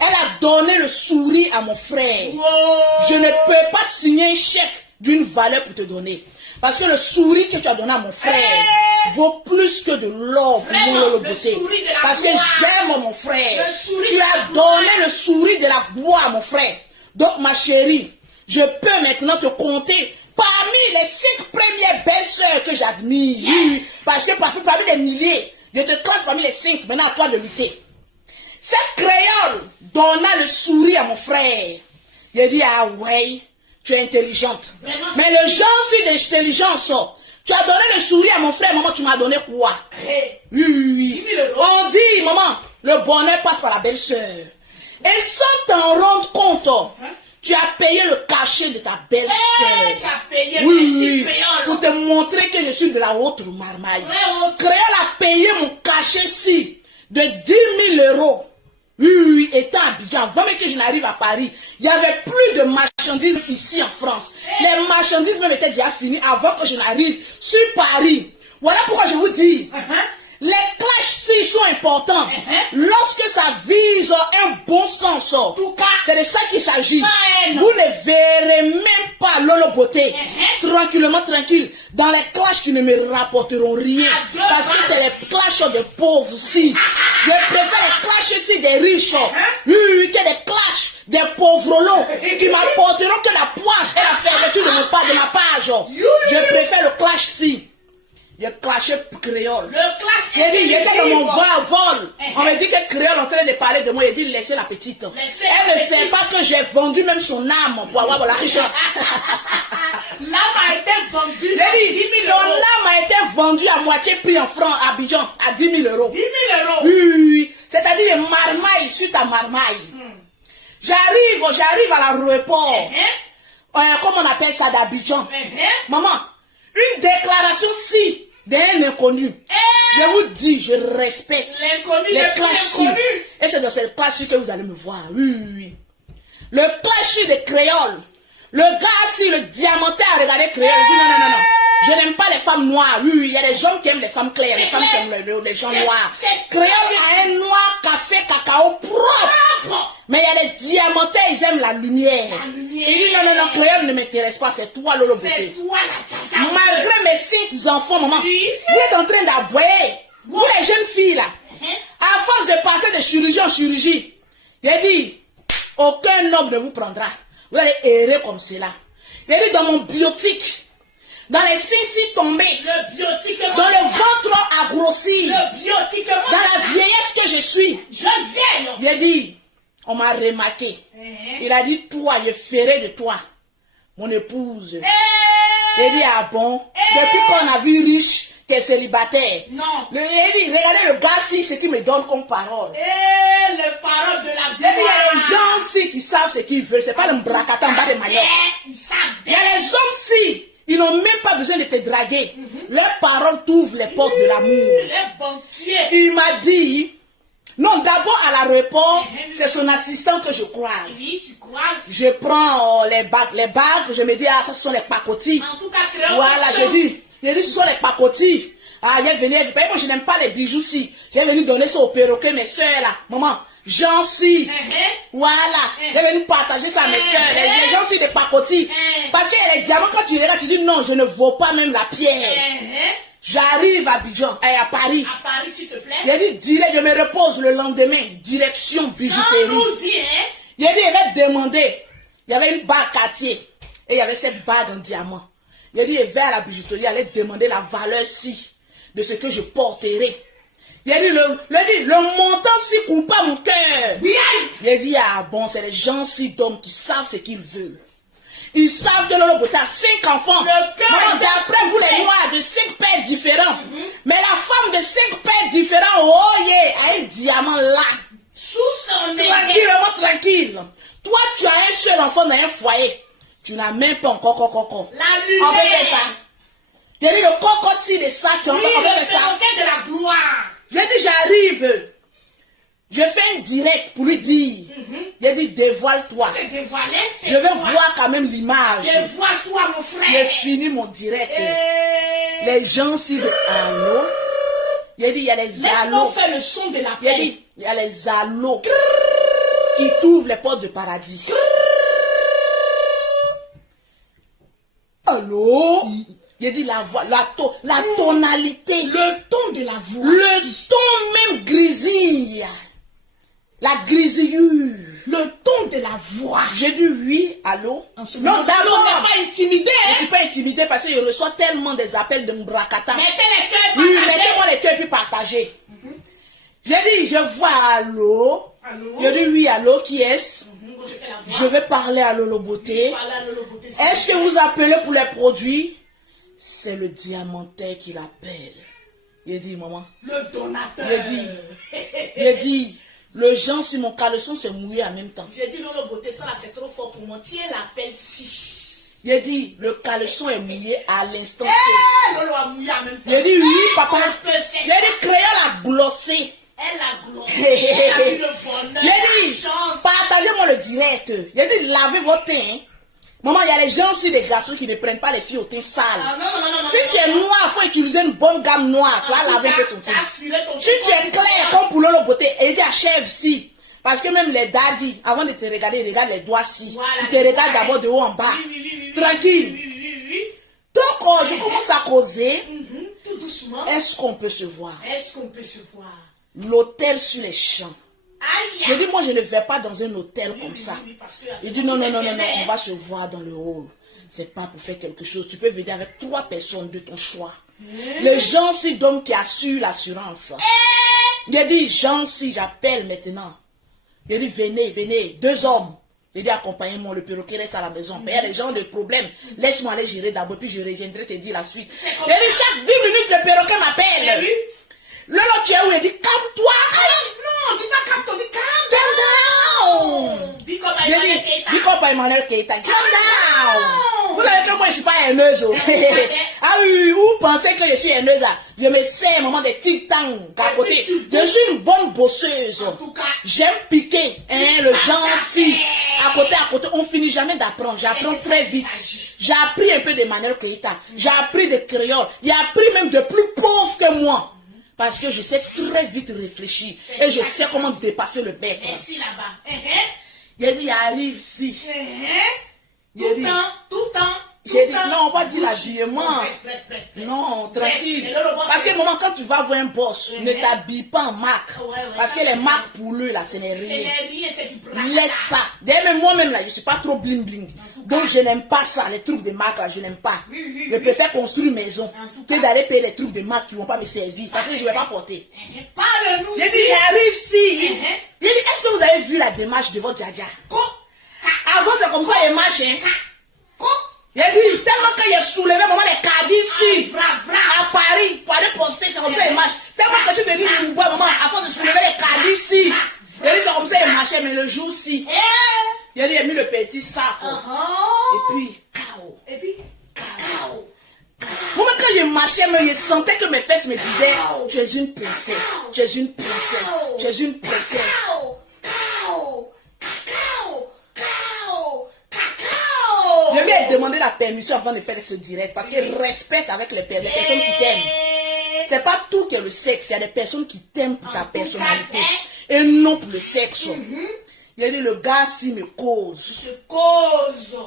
elle a donné le sourire à mon frère. Je ne peux pas signer un chèque d'une valeur pour te donner. Parce que le sourire que tu as donné à mon frère vaut plus que de l'or pour mon Lolo Beauté. Parce que j'aime mon frère. Tu as donné le sourire de la gloire à mon frère. Donc ma chérie, je peux maintenant te compter parmi les 5 premières belles sœurs que j'admire. Parce que parmi des milliers, je te classe parmi les 5. Maintenant à toi de lutter. Cette créole donna le sourire à mon frère. Il a dit, ah ouais, tu es intelligente. Vraiment? Mais le genre si d'intelligence, tu as donné le sourire à mon frère, maman, tu m'as donné quoi? Hey. Oui, oui, 10 000 €. On dit, maman, le bonheur passe par la belle-sœur. Et sans t'en rendre compte, tu as payé le cachet de ta belle-sœur. Hey, tu as payé Oui, créole. pour te montrer que je suis de la haute marmaille. Ouais, Créole a payé mon cachet-ci de 10 000 €. Oui, oui, étant à Abidjan, avant même que je n'arrive à Paris, il n'y avait plus de marchandises ici en France. Les marchandises même étaient déjà finies avant que je n'arrive sur Paris. Voilà pourquoi je vous dis, les clashs-ci sont importants. Lorsque ça vise un bon sens, c'est de ça qu'il s'agit. Vous ne verrez même pas Lolo Beauté tranquillement, tranquille, dans les clashs qui ne me rapporteront rien. Parce que c'est les clashs des pauvres aussi. Je préfère les clashs-ci des riches, oui, que les clashs des pauvres qui m'apporteront que la poisse et la fermeture de ma page. Je préfère le clash-ci. Il a clashé créole. Le clash. Il était dans mon vol. On m'a dit que créole en train de parler de moi. Il a dit laissez la petite. Elle ne sait pas que j'ai vendu même son âme pour avoir la richesse. L'âme a été vendue. Ton âme a été vendue à moitié prix en francs à Abidjan à 10 000 €. 10 000 €. Oui. C'est-à-dire marmaille sur ta marmaille. J'arrive à l'aéroport. Comment on appelle ça d'Abidjan? Maman, une déclaration si d'un inconnu. Je vous dis, je respecte les clashs. Et c'est dans cette clash que vous allez me voir. Oui, oui. Le clash des créoles. Le gars, si le diamanté a regardé créole, il dit non, non, non. Je n'aime pas les femmes noires. Oui, oui, il y a des hommes qui aiment les femmes claires, les femmes qui aiment les gens noirs. Créole a un noir café cacao propre. Mais il y a les diamantés, ils aiment la lumière. Il dit non, non, non, créole ne m'intéresse pas, c'est toi Lolo Beauté. Malgré mes 5 enfants, maman, vous êtes en train d'aboyer. Vous les jeunes filles là, à force de passer de chirurgie en chirurgie, il a dit, aucun homme ne vous prendra. Vous allez errer comme cela. Il a dit dans mon biotique, dans les seins tombés, le biotique, dans le ventre a grossi, le biotique, dans la vieillesse que je suis, il a dit, on m'a remarqué. Il a dit, toi, je ferai de toi mon épouse. Il a dit, ah bon, depuis qu'on a vu riche, qui est célibataire. Non. Il a dit, regardez le gars ci, ce qu'il me donne comme parole. Les paroles de la Il y a les gens ci qui savent ce qu'ils veulent, c'est pas le bracata en bas de manioc. Il y a les hommes ci, ils n'ont même pas besoin de te draguer. Leurs paroles t'ouvrent les portes de l'amour. Les banquiers. Il m'a dit, non, d'abord à l'aéroport, c'est son assistant que je croise. Oui, tu croises. Je prends les bagues, je me dis, ah, ça ce sont les pacotis. En tout cas, voilà, je dis, ce sont les pacotis. Ah, il est venu, moi je n'aime pas les bijoux si. J'ai venu donner ça au perroquet, mes soeurs là. Maman, j'en si. Voilà, j'ai venu partager ça à mes soeurs. Les gens si des pacotis. Parce que les diamants, quand tu regardes, tu dis non, je ne vaux pas même la pierre. J'arrive à Abidjan, à Paris. À Paris, s'il te plaît. Il a dit, direct, je me repose le lendemain, direction bijouterie. Il a dit, il va demander. Il y avait une bague Cartier. Et il y avait cette bague en diamant. Il a dit, il va à la bijouterie, il allait demander la valeur si de ce que je porterai. Il a dit, le montant si coupe pas mon cœur. Il a dit, ah bon, c'est les gens si d'hommes qui savent ce qu'ils veulent. Ils savent que Lolo Beauté a 5 enfants. D'après vous les noirs, de 5 pères différents. Mais la femme de 5 pères différents, oh yeah, a un diamant là. Sous son nez. Tranquillement, tranquille. Toi, tu as un seul enfant dans un foyer. Tu n'as même pas encore coco. La lumière. On peut faire ça. Il a dit le coco si de ça, tu en peux faire ça. De la gloire. Je lui ai dit, j'arrive. Je fais un direct pour lui dire. Il a dit, dévoile-toi. Je vais voir quand même l'image. Dévoile-toi, mon frère. J'ai fini mon direct. Les gens si allô. Il a dit, il y a les allos. Laisse-moi faire le son de la paix. Il a dit, il y a les allos qui t'ouvrent les portes de paradis. Allô? Il a dit la voix, la tonalité. Le ton de la voix. Le ton même grisille. La grisillure. Le ton de la voix. J'ai dit oui, allô? Non, d'abord. On n'est pas intimidé. Je ne suis pas intimidé parce que je reçois tellement des appels de Mbrakata. Mettez les cœurs partagés. Oui, mettez-moi les cœurs puis partagez. J'ai dit, je vois allô? Allô? Je dis oui, allô, qui est-ce? Je vais parler à Lolo Beauté. Est-ce que vous appelez pour les produits? C'est le diamantais qui l'appelle. Il dit, maman. Le donateur. Il dit, le genre sur mon caleçon s'est mouillé en même temps. J'ai dit, Lolo Beauté, ça l'a fait trop fort pour moi. Tiens l'appel si. Il dit, le caleçon est mouillé à l'instant. Lolo a mouillé en même temps. Il dit, oui, papa. Il dit, crayon a glossé. Elle a glossé. Elle a eu le bonheur. Il dit, partagez-moi le direct. Il dit, lavez votre teint. Hein. Maman, il y a les gens aussi, des garçons qui ne prennent pas les filles au teint sale. Ah, non, si tu es noir, il faut utiliser une bonne gamme noire. Tu vas laver un peu ton teint. Si tu es clair comme pour Lolo Beauté, il dit achève si. Parce que même les daddies, avant de te regarder, ils regardent les doigts si. Voilà, ils te regardent d'abord de haut en bas. Tranquille. Donc, je commence à causer. Tout doucement. Est-ce qu'on peut se voir? Est-ce qu'on peut se voir? L'hôtel sur les champs. Je dis, moi, je ne vais pas dans un hôtel comme ça. Il dit, non, on va se voir dans le hall. C'est pas pour faire quelque chose. Tu peux venir avec 3 personnes de ton choix. Les gens, c'est d'hommes qui assurent l'assurance. Il dit, gens, si j'appelle maintenant. Il dit, venez, 2 hommes. Il dit, accompagnez-moi, le perroquet reste à la maison. Mais il y a des gens de problème. Laisse-moi aller gérer d'abord, puis je reviendrai te dire la suite. Il dit, chaque 10 minutes, le perroquet m'appelle. Lolo, tu es où? Il dit, calme-toi. Non, dis pas calme-toi, dis calm down. Big up Emmanuel Keita. Calm down. Vous savez que moi, je ne suis pas haineuse. Ah oui, vous pensez que je suis haineuse là? Je me sers, maman, des titans à côté. Je suis une bonne bosseuse. J'aime piquer, hein, le genre si. À côté, on finit jamais d'apprendre. J'apprends très vite. J'ai appris un peu d'Emmanuel Keita. J'ai appris des créoles. J'ai appris même de plus pauvres que moi. Parce que je sais très vite réfléchir. Et je sais comment dépasser le bec. Ici, là-bas. Il a dit, il arrive ici. Tout le temps. J'ai dit, non, on va dire l'habillement. Non, tranquille. Parce que maman, quand tu vas voir un boss, ne t'habille pas en marque. Parce que les marques pour lui, là, ce n'est rien. Laisse ça. D'ailleurs, moi-même, là, je ne suis pas trop bling bling. Donc, je n'aime pas ça, les trucs de marque, là, je n'aime pas. Je préfère construire une maison que d'aller payer les trucs de marque qui ne vont pas me servir. Parce que je ne vais pas porter. Parle-nous. J'ai dit, j'arrive ici. J'ai dit, est-ce que vous avez vu la démarche de votre Djadia? Avant, c'est comme ça, les marches, hein. Il a dit, tellement qu'il a soulevé maman les caddies ici, à Paris, pour aller poster, c'est comme ça il marche. Tellement que je suis venu nous voir maman, à force de soulever les caddies ici. Il a dit, c'est comme ça il marchait, mais le jour-ci, il a dit, il a mis le petit sac. Et puis, chaos. Moi, quand je marchais, je sentais que mes fesses me disaient, tu es une princesse, tu es une princesse, tu es une princesse. Je lui ai demandé la permission avant de faire ce direct parce qu'il respecte avec les personnes qui t'aiment. C'est pas tout qui est le sexe, il y a des personnes qui t'aiment pour ta personnalité et non pour le sexe. Il a dit le gars si me cause.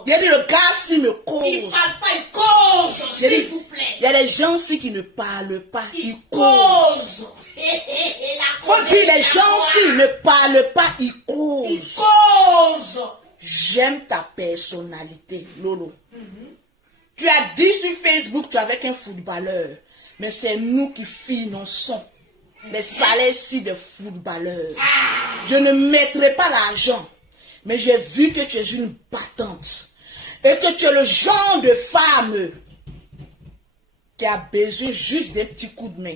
Il a dit le gars si me cause. Il parle pas, il cause, s'il vous plaît. Il y a des gens aussi qui ne parlent pas, ils causent. Faut dire les gens qui ne parlent pas, ils causent. Ils causent. J'aime ta personnalité, Lolo. Tu as dit sur Facebook, tu es avec un footballeur. Mais c'est nous qui finançons les salaires-ci de footballeurs. Je ne mettrai pas l'argent. Mais j'ai vu que tu es une battante. Et que tu es le genre de femme qui a besoin juste d'un petit coup de main.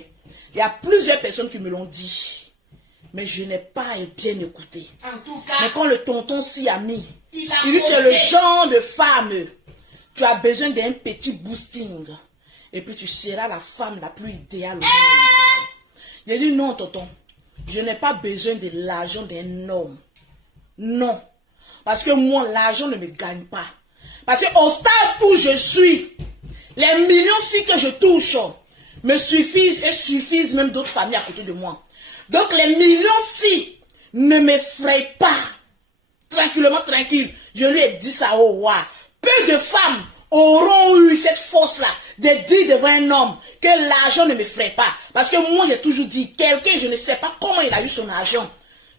Il y a plusieurs personnes qui me l'ont dit. Mais je n'ai pas bien écouté. En tout cas, mais quand le tonton s'y a mis, il dit tu es le genre de femme. Tu as besoin d'un petit boosting. Et puis tu seras la femme la plus idéale au monde. Il a dit non, tonton. Je n'ai pas besoin de l'argent d'un homme. Non. Parce que moi, l'argent ne me gagne pas. Parce qu'au stade où je suis, les millions-ci que je touche me suffisent et suffisent même d'autres familles à côté de moi. Donc les millions-ci ne m'effraient pas. Tranquillement, tranquille. Je lui ai dit ça au roi. Peu de femmes auront eu cette force-là de dire devant un homme que l'argent ne m'effraie pas. Parce que moi, j'ai toujours dit, quelqu'un, je ne sais pas comment il a eu son argent.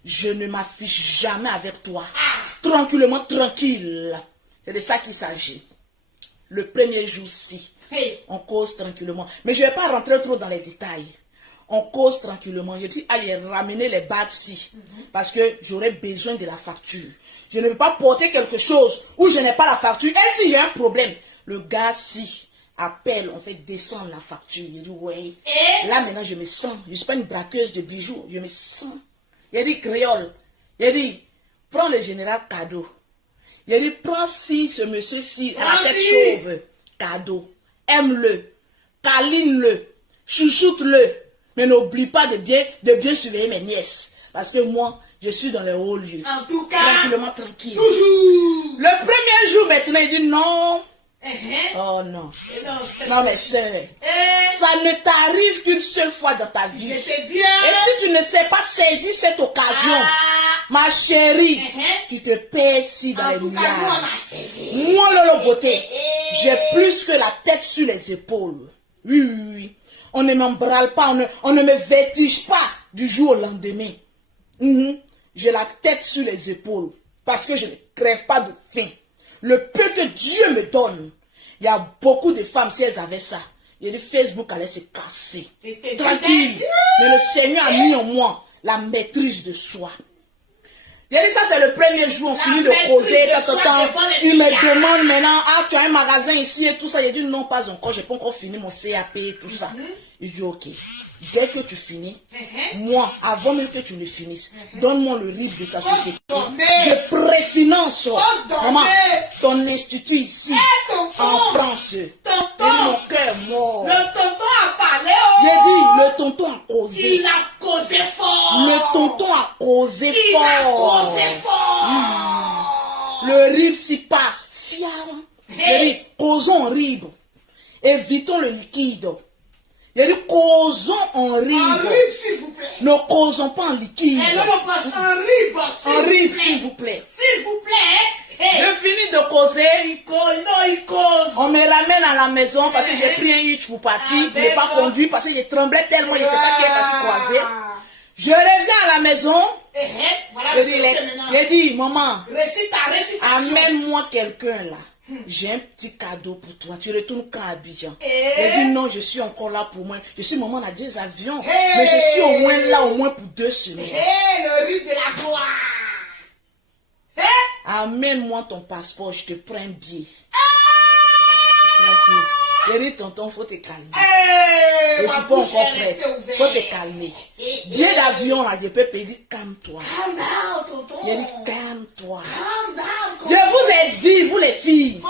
Je ne m'affiche jamais avec toi. Tranquillement, tranquille. C'est de ça qu'il s'agit. Le premier jour-ci, on cause tranquillement. Mais je ne vais pas rentrer trop dans les détails. On cause tranquillement. Je dis, allez ramener les bagues-ci. Parce que j'aurai besoin de la facture. Je ne veux pas porter quelque chose où je n'ai pas la facture. Et s'il y a un problème, le gars, si appelle, on fait descendre la facture. Il dit, ouais. Là, maintenant, je me sens. Je ne suis pas une braqueuse de bijoux. Je me sens. Il dit, créole. Il dit, prends le général cadeau. Il dit, prends si ce monsieur-ci à la tête chauve. Cadeau. Aime-le. Câline-le. Chouchoute-le. Mais n'oublie pas de bien surveiller mes nièces. Parce que moi, je suis dans les hauts lieux. En tout cas, tranquillement, tranquille. Toujours. Le premier jour, maintenant, il dit non. Oh non. Non, mais sœur, ça ne t'arrive qu'une seule fois dans ta vie. Et si tu ne sais pas saisir cette occasion, ma chérie, tu te perds ici dans les nuages. Moi, Lolo Beauté, j'ai plus que la tête sur les épaules. Oui, oui, oui. On ne m'embralle pas, on ne me vertige pas du jour au lendemain. J'ai la tête sur les épaules parce que je ne crève pas de faim. Le peu que Dieu me donne, il y a beaucoup de femmes, si elles avaient ça, et le Facebook allait se casser. Tranquille. Mais le Seigneur a mis en moi la maîtrise de soi. Il a dit ça, c'est le premier jour, on finit de causer, il me demande maintenant, ah, tu as un magasin ici et tout ça. Il dit non, pas encore, j'ai pas encore fini mon CAP et tout ça. Il dit ok, dès que tu finis, moi, avant même que tu le finisses, donne-moi le RIB de ta société. Je préfinance, maman, ton institut ici, en France. Et mon cœur mort. Le tonton a parlé. J'ai dit, le tonton a causé. Il a causé fort. Le tonton a causé fort. Il a causé fort. Le RIB s'y passe. Fiam. J'ai dit, causons en RIB. Évitons le liquide. J'ai dit, causons en RIB. En RIB, s'il vous plaît. Ne causons pas en liquide. Et là, on passe en RIB. En RIB, s'il vous plaît. S'il vous plaît. Je finis de causer. Il cause, non, il cause. On me ramène à la maison parce que j'ai pris un hitch pour partir. Je n'ai pas conduit parce que je tremblais tellement. Je ne sais pas qui est parti croiser. Je reviens à la maison. J'ai dit, maman, amène-moi quelqu'un là. J'ai un petit cadeau pour toi. Tu retournes quand à Abidjan? J'ai dit non, je suis encore là pour moi. Je suis maman à 10 avions. Mais je suis au moins là, au moins pour 2 semaines. Le riz de la gloire. Amène-moi ton passeport, je te prends un billet. Tranquille. J'ai dit, tonton, faut te calmer. Je ne suis pas encore prête. Faut te calmer. Billet d'avion, là, je peux payer. Calme-toi. J'ai dit, calme-toi. Je vous ai dit, vous les filles,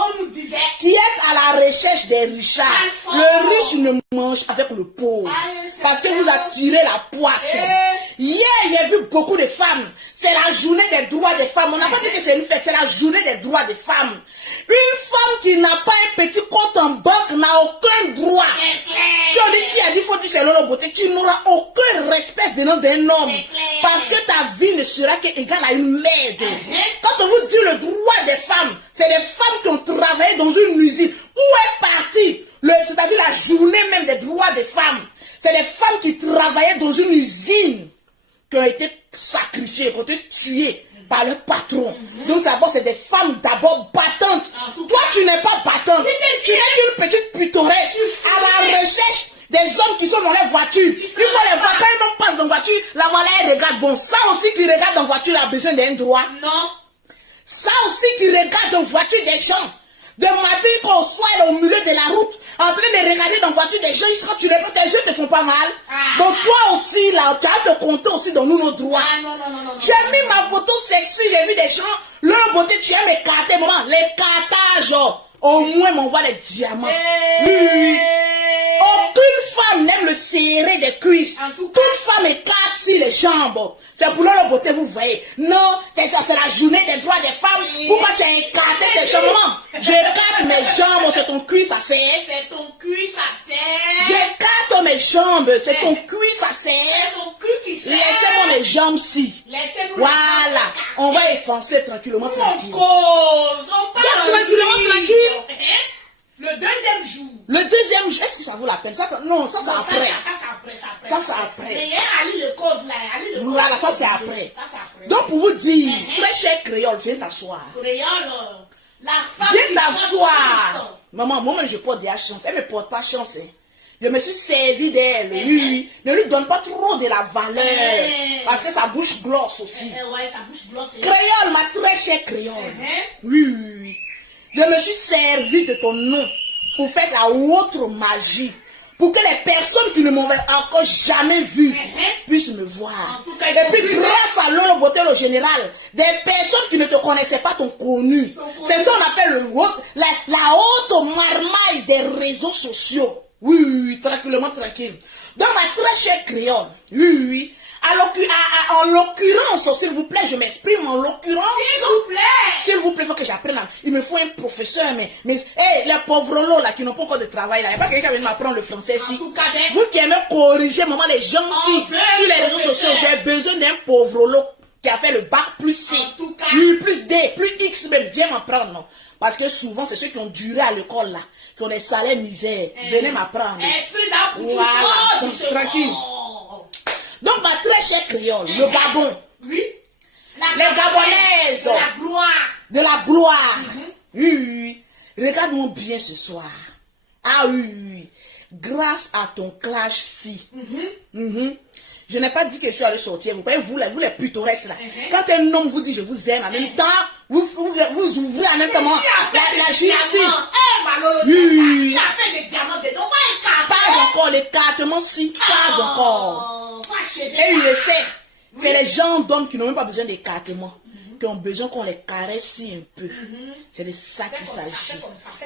qui êtes à la recherche des richards, le riche ne mange avec le pauvre. Parce que vous attirez la poisse. Hier, j'ai vu beaucoup de femmes. C'est la journée des droits des femmes. On n'a pas dit que c'est une fête, c'est la journée des droits des femmes. Une femme qui n'a pas un petit compte en banque n'a aucun droit. Jolie qui a dit, faut dire c'est Lolo Beauté, tu n'auras aucun respect venant d'un homme. Parce que ta vie ne sera qu'égale à une merde. Quand on vous dit le droit des femmes, c'est des femmes qui ont travaillé dans une usine. Où est parti, c'est-à-dire la journée même des droits des femmes? C'est des femmes qui travaillaient dans une usine, qui ont été sacrifiées, qui ont été tuées par le patron. Donc d'abord, c'est des femmes d'abord battantes. Toi, tu n'es pas battante. Tu n'es qu'une petite pittoresque à la recherche des hommes qui sont dans les voitures. Il faut les voir. Quand un homme passe dans la voiture, la voilà, elle regarde. Bon, ça aussi qui regarde dans la voiture a besoin d'un droit. Non. Ça aussi qui regarde dans la voiture des gens. De matin qu'on soit au milieu de la route, en train de regarder dans la voiture des gens, quand tu regardes, tes yeux te font pas mal. Donc toi aussi, là, tu as de compter aussi dans nous nos droits. J'ai mis ma photo sexy, j'ai vu des gens, leur beauté, tu aimes les carter, maman, les cartages, au moins m'envoie des diamants. Oui. Aucune femme n'aime le serré des cuisses. Toute femme écarte sur les jambes. C'est pour leur beauté, vous voyez. Non, c'est la journée des droits des femmes. Pourquoi tu as écarté tes jambes? J'écarte mes jambes, c'est ton cuisse à serre. C'est ton cuisse à serre. J'écarte mes jambes, c'est ton cuisse à serre. C'est ton cul qui serre. Laissez-moi mes jambes-ci. Voilà. On va effacer tranquillement, tranquille. Tranquillement, tranquille. Le deuxième jour. Le deuxième jour, est-ce que ça vaut la peine? Ça, non, ça c'est après. Ça c'est après. Mais il y a Ali le code là. Voilà, ça c'est après. Donc pour vous dire, très cher créole, viens t'asseoir. Créole, la femme. Viens t'asseoir. Maman, moi-même je porte des chances. Elle ne me porte pas chance. Je me suis servi d'elle. Oui. Ne lui donne pas trop de la valeur. Parce que sa bouche glosse aussi. Ouais, sa bouche glosse. Créole, ma très chère créole. Oui. Je me suis servi de ton nom pour faire la autre magie. Pour que les personnes qui ne m'ont encore jamais vu puissent me voir. Et puis grâce à Lolo Beauté le général, des personnes qui ne te connaissaient pas t'ont connu. C'est ça qu'on appelle la haute marmaille des réseaux sociaux. Oui, tranquillement, tranquille. Donc ma très chère créole, oui. En l'occurrence, s'il vous plaît, je m'exprime en l'occurrence. S'il vous plaît, il faut que j'apprenne. Il me faut un professeur, mais les pauvres lots là qui n'ont pas encore de travail là, il n'y a pas quelqu'un qui va m'apprendre le français ici. Vous qui aimez corriger, maman, les gens sur les réseaux sociaux, j'ai besoin d'un pauvre lot qui a fait le bac plus C, plus D, plus X même, viens m'apprendre, non? Parce que souvent, c'est ceux qui ont duré à l'école là, qui ont des salaires misères. Venez m'apprendre. Voilà, tranquille. Donc, ma très chère créole, le Gabon. Oui. Les Gabonaises. De la gloire. De la gloire. Oui. Regarde-moi bien ce soir. Ah oui. Grâce à ton clash fi. Je n'ai pas dit que je suis allé sortir. Vous voyez, vous les pittoresques là. Quand un homme vous dit je vous aime, en même temps, vous ouvrez en même temps la justice. Oui. Il a fait des diamants dedans. Pas encore, l'écartement si. Pas encore. Et il le sait. C'est les gens d'hommes qui n'ont même pas besoin d'écartement. Qui ont besoin qu'on les caresse si un peu. C'est de ça qu'il s'agit.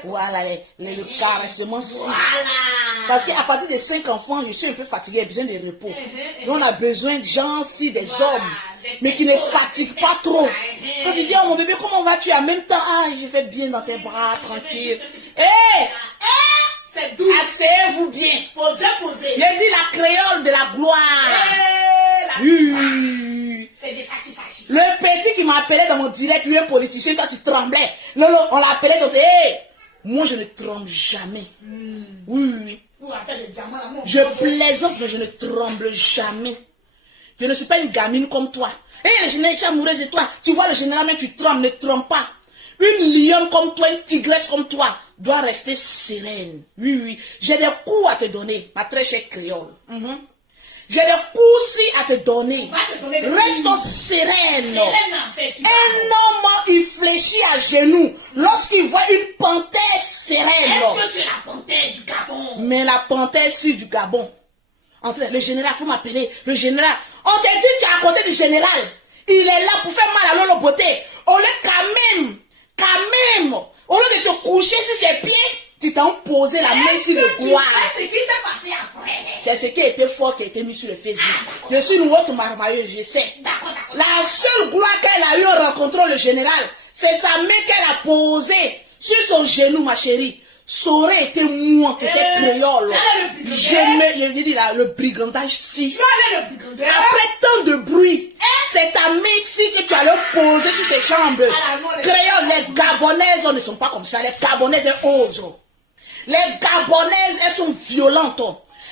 Voilà, le caressement si. Parce qu'à partir de 5 enfants, je suis un peu fatigué, j'ai besoin de repos. Donc on a besoin de gens si, des hommes, mais qui ne fatiguent pas trop. Quand tu dis, oh mon bébé, comment vas-tu? En même temps, ah, je vais bien dans tes bras, tranquille. C'est doux. Asseyez-vous bien. Posez. J'ai dit la créole de la gloire. C'est de ça qu'il s'agit. Le petit qui m'appelait dans mon direct, lui un politicien, toi tu tremblais. Non, on l'appelait donc, moi je ne tremble jamais. Oui. Je plaisante, mais je ne tremble jamais. Je ne suis pas une gamine comme toi. Le général est amoureuse de toi. Tu vois le général, mais tu trembles, ne tremble pas. Une lionne comme toi, une tigresse comme toi, doit rester sereine. Oui. J'ai des coups à te donner, ma très chère créole. J'ai des coups à te donner. Reste sereine. Un homme, il fléchit à genoux lorsqu'il voit une panthère sereine. Est-ce que tu es la panthère du Gabon? Mais la panthère si du Gabon. Le général, il faut m'appeler. Le général. On te dit que tu es à côté du général. Il est là pour faire mal à Lolo Beauté. Au lieu quand même, au lieu de te coucher sur ses pieds, tu t'as posé la main sur le gloire. C'est ce qui s'est passé après. C'est ce qui a été fort, qui a été mis sur le Facebook. Je suis une autre marmailleuse, je sais. La seule gloire qu'elle a eu en rencontrant le général, c'est sa main qu'elle a posée sur son genou, ma chérie. Ça aurait été moi qui étais créole. Je dis là, le brigandage si. Après tant de bruit, c'est ta main ici que tu allais poser sur ses jambes. Créole, les Gabonaises ne sont pas comme ça. Les Gabonaises osent. Les Gabonaises, elles sont violentes.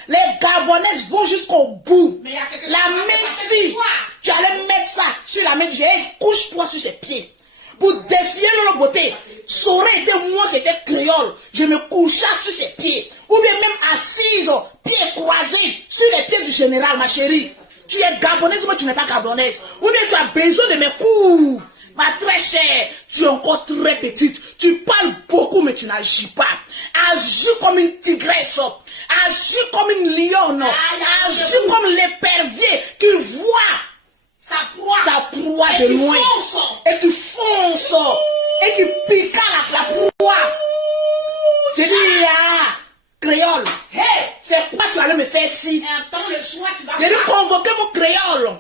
Les Gabonaises vont jusqu'au bout. La main ici, tu allais mettre ça sur la main du général. Couche-toi sur ses pieds. Pour défier Lolo Beauté, ça aurait été moi qui étais créole. Je me couchais sur ses pieds. Ou bien même assise, pieds croisés, sur les pieds du général, ma chérie. Tu es gabonaise, mais tu n'es pas gabonaise. Ou bien tu as besoin de mes coups. Ma très chère, tu es encore très petite. Tu parles beaucoup, mais tu n'agis pas. Agis comme une tigresse. Agis comme une lionne. Agis comme l'épervier qui voit sa proie de loin. Et tu fonces. Et tu piques la proie. Je dis, créole. C'est quoi tu allais me faire ici? J'ai dit convoquer mon créole.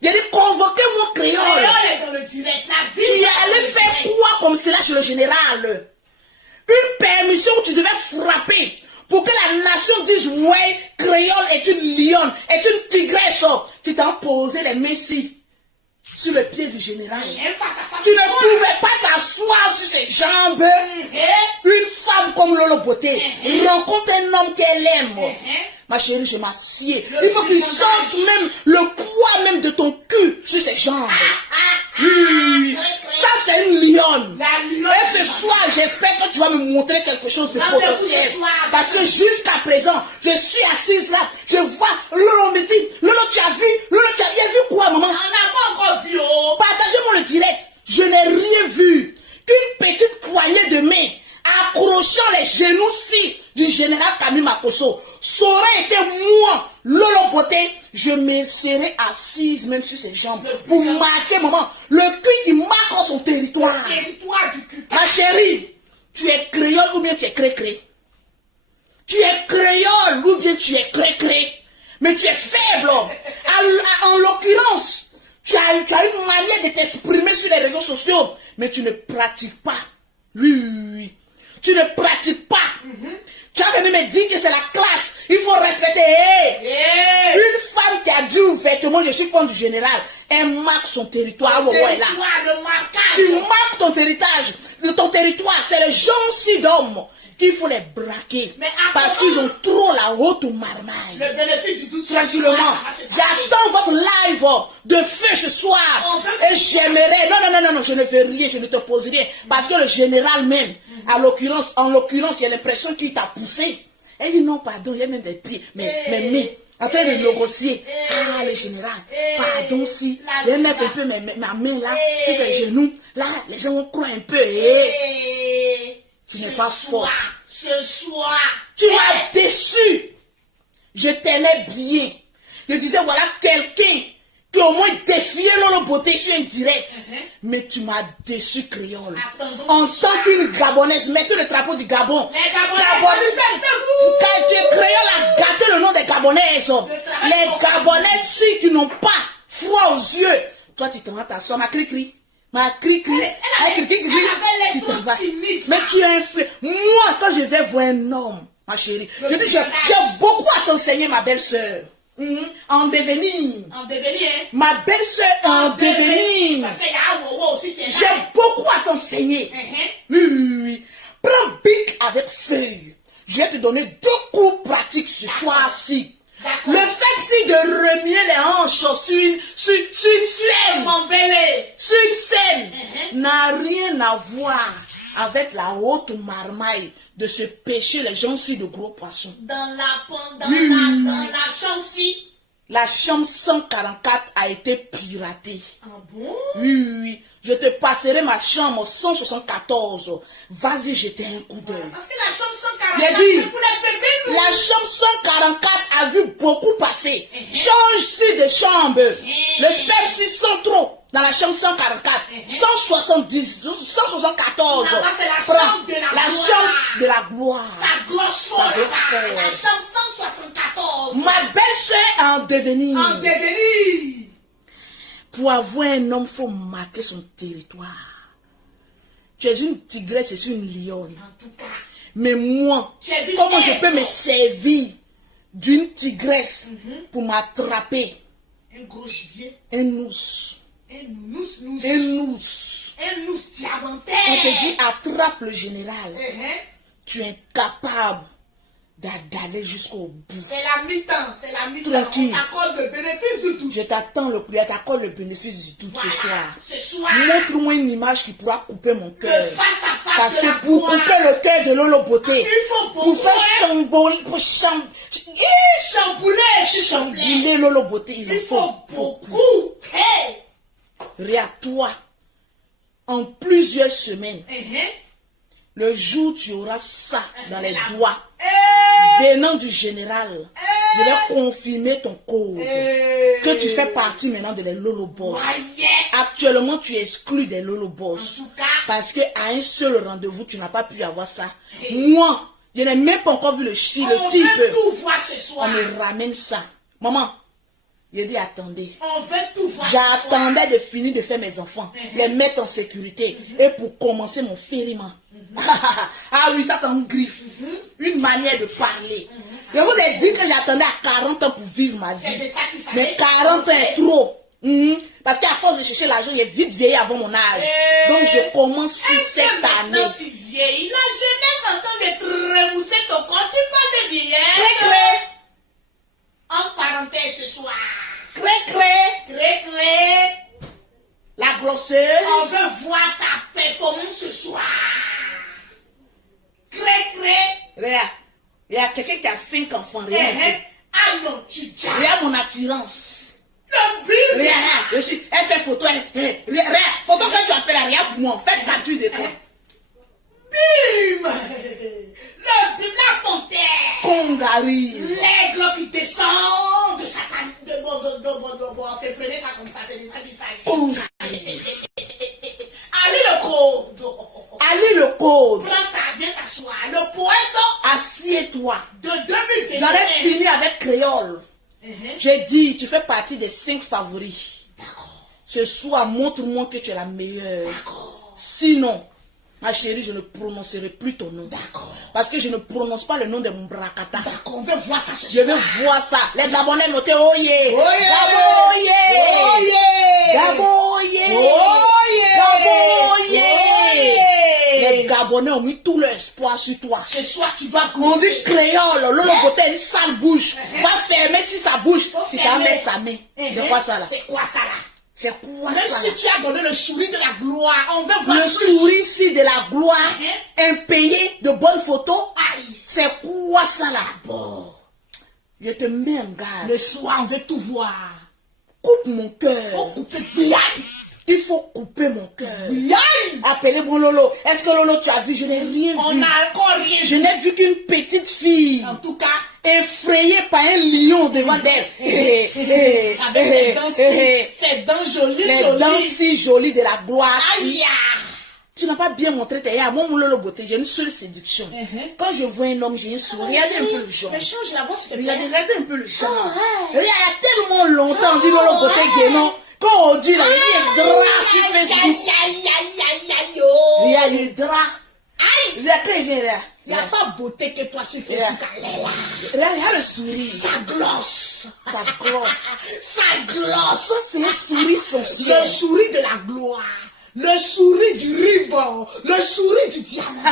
J'ai dit convoquer mon créole. Tu allais faire quoi comme cela chez le général? Une permission où tu devais frapper. Pour que la nation dise, ouais, créole est une lionne, est une tigresse. Tu t'as posé les mains ici, sur le pied du général. Tu ne pouvais pas t'asseoir sur ses jambes. Une femme comme Lolo Beauté rencontre un homme qu'elle aime. Ma chérie, je m'assieds. Il faut qu'il sente même le poids même de ton cul sur ses jambes. Oui. Ça, c'est une lionne. La lionne. Et ce soir, j'espère que tu vas me montrer quelque chose de potentiel. Parce que jusqu'à présent, je suis assise là. Je vois Lolo me dit, Lolo, tu as vu? Lolo, tu as bien vu quoi, maman? On n'a pas encore vu. Oh. Partagez-moi le direct. Je n'ai rien vu qu'une petite poignée de main accrochant les genoux-ci du général Camille Makosso. Ça aurait été moi, Lolo Beauté, je me serais assise même sur ses jambes pour marquer, maman, le cul qui marque son territoire. Le territoire du cul. Ma chérie, tu es créole ou bien tu es cré-cré? Tu es créole ou bien tu es cré-cré? Mais tu es faible. En l'occurrence, tu as une manière de t'exprimer sur les réseaux sociaux, mais tu ne pratiques pas. Oui. Tu ne pratiques pas. Tu as venu me dire que c'est la classe. Il faut respecter. Une femme qui a dit ouvertement, je suis femme du général, elle marque son territoire. Tu marques ton territoire. Ton territoire, c'est les gens-ci d'hommes qu'il faut les braquer. Parce qu'ils ont trop la haute marmaille. Le bénéfice du doute. Tranquillement. J'attends votre live de feu ce soir. Et j'aimerais. Non, je ne fais rien, je ne te pose rien. Parce que le général même, en l'occurrence, il a l'impression qu'il t'a poussé. Elle dit non, pardon, il y a même des pieds. Mais, en train de négocier. Ah, le général, pardon, si. Je vais mettre un peu ma main là, sur tes genoux. Là, les gens vont croire un peu. Tu n'es pas fort. Ce soir. Tu m'as déçu. Je t'aimais bien. Je disais, voilà quelqu'un qui au moins défiait Lolo Beauté sur un direct. Mais tu m'as déçu, créole. En tant qu'une Gabonaise, mettez le drapeau du Gabon. Les Gabonaises, quand tu es créole a gâté le nom des Gabonaises. Les Gabonaises, si qui n'ont pas froid aux yeux. Toi, tu t'en vas ta soeur, ma cri-cri. Ma cri-cri. Mais tu es un frère. Moi, quand je vais voir un homme, ma chérie, je dis, j'ai beaucoup à t'enseigner, ma belle-sœur. En devenir. En devenir. Ma belle-sœur en devenir. J'ai beaucoup à t'enseigner. Oui. Prends bic avec feuille. Je vais te donner 2 cours pratiques ce soir-ci. Le fait de remuer les hanches sur une scène, sur une scène, n'a rien à voir avec la haute marmaille de se pêcher les gens-ci de gros poissons. Dans la chambre-ci. La chambre 144 a été piratée. Ah bon? Oui. Je te passerai ma chambre 174. Vas-y, jeter un coup d'œil. Parce que la chambre 144, c'est pour les bébés. La chambre 144 a vu beaucoup passer. Change-ci de chambre. Le sperme 600 trop. Dans la chambre 144. 170, 174. Prends la chambre de la gloire. Ça glosse fort. La chambre 174. Ma belle-sœur en devenir. En devenir. Pour avoir un homme, il faut marquer son territoire. Tu es une tigresse, je suis une lionne. En tout cas. Mais moi, comment je peux me servir d'une tigresse pour m'attraper? Un gros gibier. Un ours. Un ours. Un ours diamantaire. On te dit attrape le général. Tu es incapable d'aller jusqu'au bout. C'est la mi-temps. Tranquille. On t'accorde le bénéfice du doute. Je t'attends le plus, t'accorde le bénéfice du doute ce soir. Ce soir. Montre-moi une image qui pourra couper mon cœur. Face à face. Parce que pour couper le cœur de Lolo Beauté, pour faire chambouler Lolo Beauté, il faut beaucoup. Hey. Regarde-toi, en plusieurs semaines, le jour où tu auras ça dans les doigts, venant du général, je vais confirmer ton code, que tu fais partie maintenant de les Lolo Boss. Actuellement, tu es exclu des Lolo Boss. Parce qu'à un seul rendez-vous, tu n'as pas pu avoir ça. Moi, je n'ai même pas encore vu le type. On me ramène ça. Maman, je dis attendez. J'attendais de finir de faire mes enfants, les mettre en sécurité et pour commencer mon fériment. Ah oui, ça c'est une griffe, une manière de parler. Je vous ai dit que j'attendais à 40 ans pour vivre ma vie. Mais 40 ans est trop. Parce qu'à force de chercher l'argent, j'ai vite vieilli avant mon âge. Donc je commence cette année. La jeunesse en train de te remousser ton corps, tu parles de vieillesse. En parenthèse ce soir. La grosserie. Regarde. Il y a quelqu'un qui a 5 enfants. Regarde. Ah non, tu Regarde mon attirance. le bim. Regarde. Elle fait photo. Regarde. Photo que tu as fait là. Regarde moi. Faites gratuit de toi. Bim. Le bim, la panthère. Congari. L'aigle qui descend de Satan. Fait prenez ça comme ça. C'est ça qui s'agit. Congari. Allez le code. Allez le code. Prends ta viens t'asseoir. Le poète. Assieds-toi. De 2021. J'en ai fini avec créole. J'ai dit, tu fais partie des 5 favoris. D'accord. Ce soir, montre-moi que tu es la meilleure. D'accord. Sinon, ma chérie, je ne prononcerai plus ton nom. D'accord. Parce que je ne prononce pas le nom de mon bracata. D'accord. On veut voir ça ce Je soir. veux voir ça. Les Gabonais notés, oye. Oye. Gaboye. Oye. Gaboye. Oye. Gaboye. Oye. Les Gabonais ont mis tout leur espoir sur toi. Ce soir, tu dois On dit goûter. créole, Lolo Beauté a une sale bouche. Va fermer si sa bouche. Faut Tu fermer. t'en mets sa main. C'est quoi ça là? C'est quoi ça là? C'est quoi Même ça là? si tu as donné le sourire de la gloire, on veut voir Le plus. sourire de la gloire, impayé de bonnes photos. Aïe. C'est quoi ça là? Bon. Je te mets en garde. Le soir, on veut tout voir. Coupe mon cœur. Faut couper bien. Il faut couper mon cœur. Bien. Appelez-moi Lolo. Est-ce que Lolo, tu as vu? Je n'ai rien On vu. n'a encore rien Je vu. n'ai vu qu'une petite fille En tout cas, effrayée par un lion devant elle. avec ses dents jolies, Les jolies. dents si jolies de la gloire. Aïe. Tu n'as pas bien montré tes yeux. Moi, mon Lolo Beauté, j'ai une seule séduction. Quand je vois un homme, j'ai un sourire. Regardez un peu le genre. Mais change la voix, s'il te plaît. Regardez un peu le genre. Oh, ouais. Il y a tellement longtemps, on dit Lolo Beauté Guénon. Quand on dit là, il y a le drap sur Facebook. Il y a le drap. Aïe. Il y a qui vient là? Il n'y a pas beauté que toi sur Facebook. Elle est là. Il y a le sourire. Ça glosse. Ça glosse. Ça glosse. C'est un sourire Le sensuel. sourire de la gloire. Le sourire du ruban. Le sourire du diamant.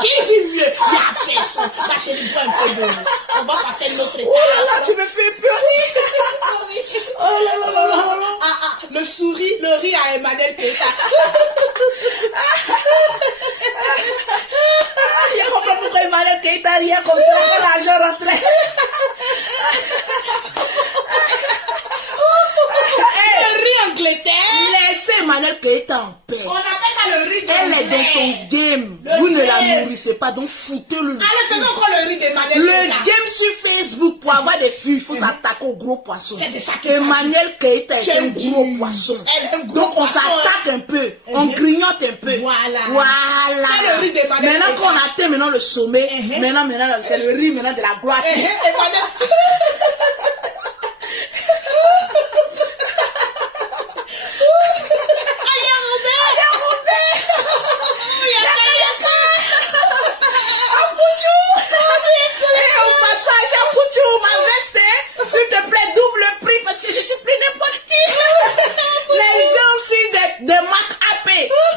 Qui dit mieux? Il y a personne. Ma chérie, bois un peu d'eau. On va passer notre état. Oh là là, tu me fais pleurer. Oh là là là là là. Ah, le sourire, le rire à Emmanuel Keita. Il y a compris pourquoi Emmanuel Keita rien comme ça quand l'argent rentrait. Le rire Angleterre. Laissez Emmanuel Keita en paix. On appelle ça le rire Elle est dans son game. Vous ne la nourrissez pas, donc foutez-le. Allez, faisons encore le rire d'Emmanuel Le Keita. game sur Facebook, pour avoir des filles, il faut s'attaquer aux gros poissons. C'est de ça qu'il Emmanuel Keita est un Quel gros dit. poisson. Elle est un gros Donc on poisson. s'attaque un peu, on grignote un peu. Voilà. Voilà. C'est le riz d'Emmanuel Maintenant Keita. qu'on atteint maintenant le sommet, maintenant c'est le riz maintenant de la gloire. Emmanuel. S'il te plaît, double prix parce que je suis plus n'importe qui. Les gens aussi des marques AP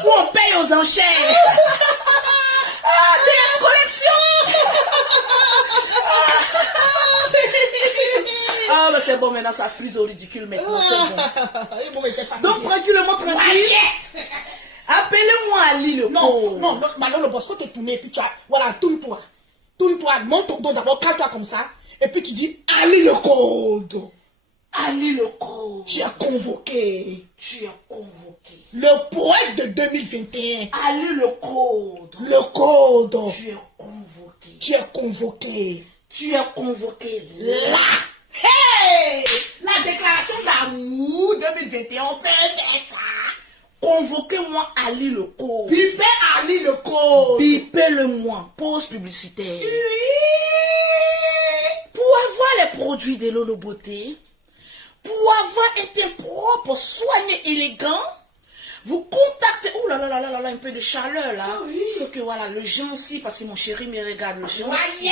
où on paye aux enchères. Ah, des collections. Ah, mais c'est bon, maintenant ça frise au ridicule maintenant, c'est bon. Donc, tranquillement, tranquille. Appelez-moi Ali le pauvre. Non, maintenant le boss, faut te tourner et puis tu as. Voilà, tourne-toi. Tourne-toi, monte ton dos d'abord, calme-toi comme ça. Et puis tu dis Ali le code. Ali le code. Tu es convoqué. Tu es convoqué. Le poète de 2021. Ali le code. Le code. Tu es convoqué. Tu es convoqué. Tu es convoqué Là. Hey! La déclaration d'amour 2021, on peut faire ça. Convoquez-moi Ali le code. Bipez Ali le code. Bipez-le-moi. Pause publicitaire. Pour avoir les produits de Lolo Beauté, pour avoir un teint propre, soigné, élégant, vous contactez. Oh là là là là là, un peu de chaleur là. Il faut que voilà, le gentil, parce que mon chéri me regarde, le gentil.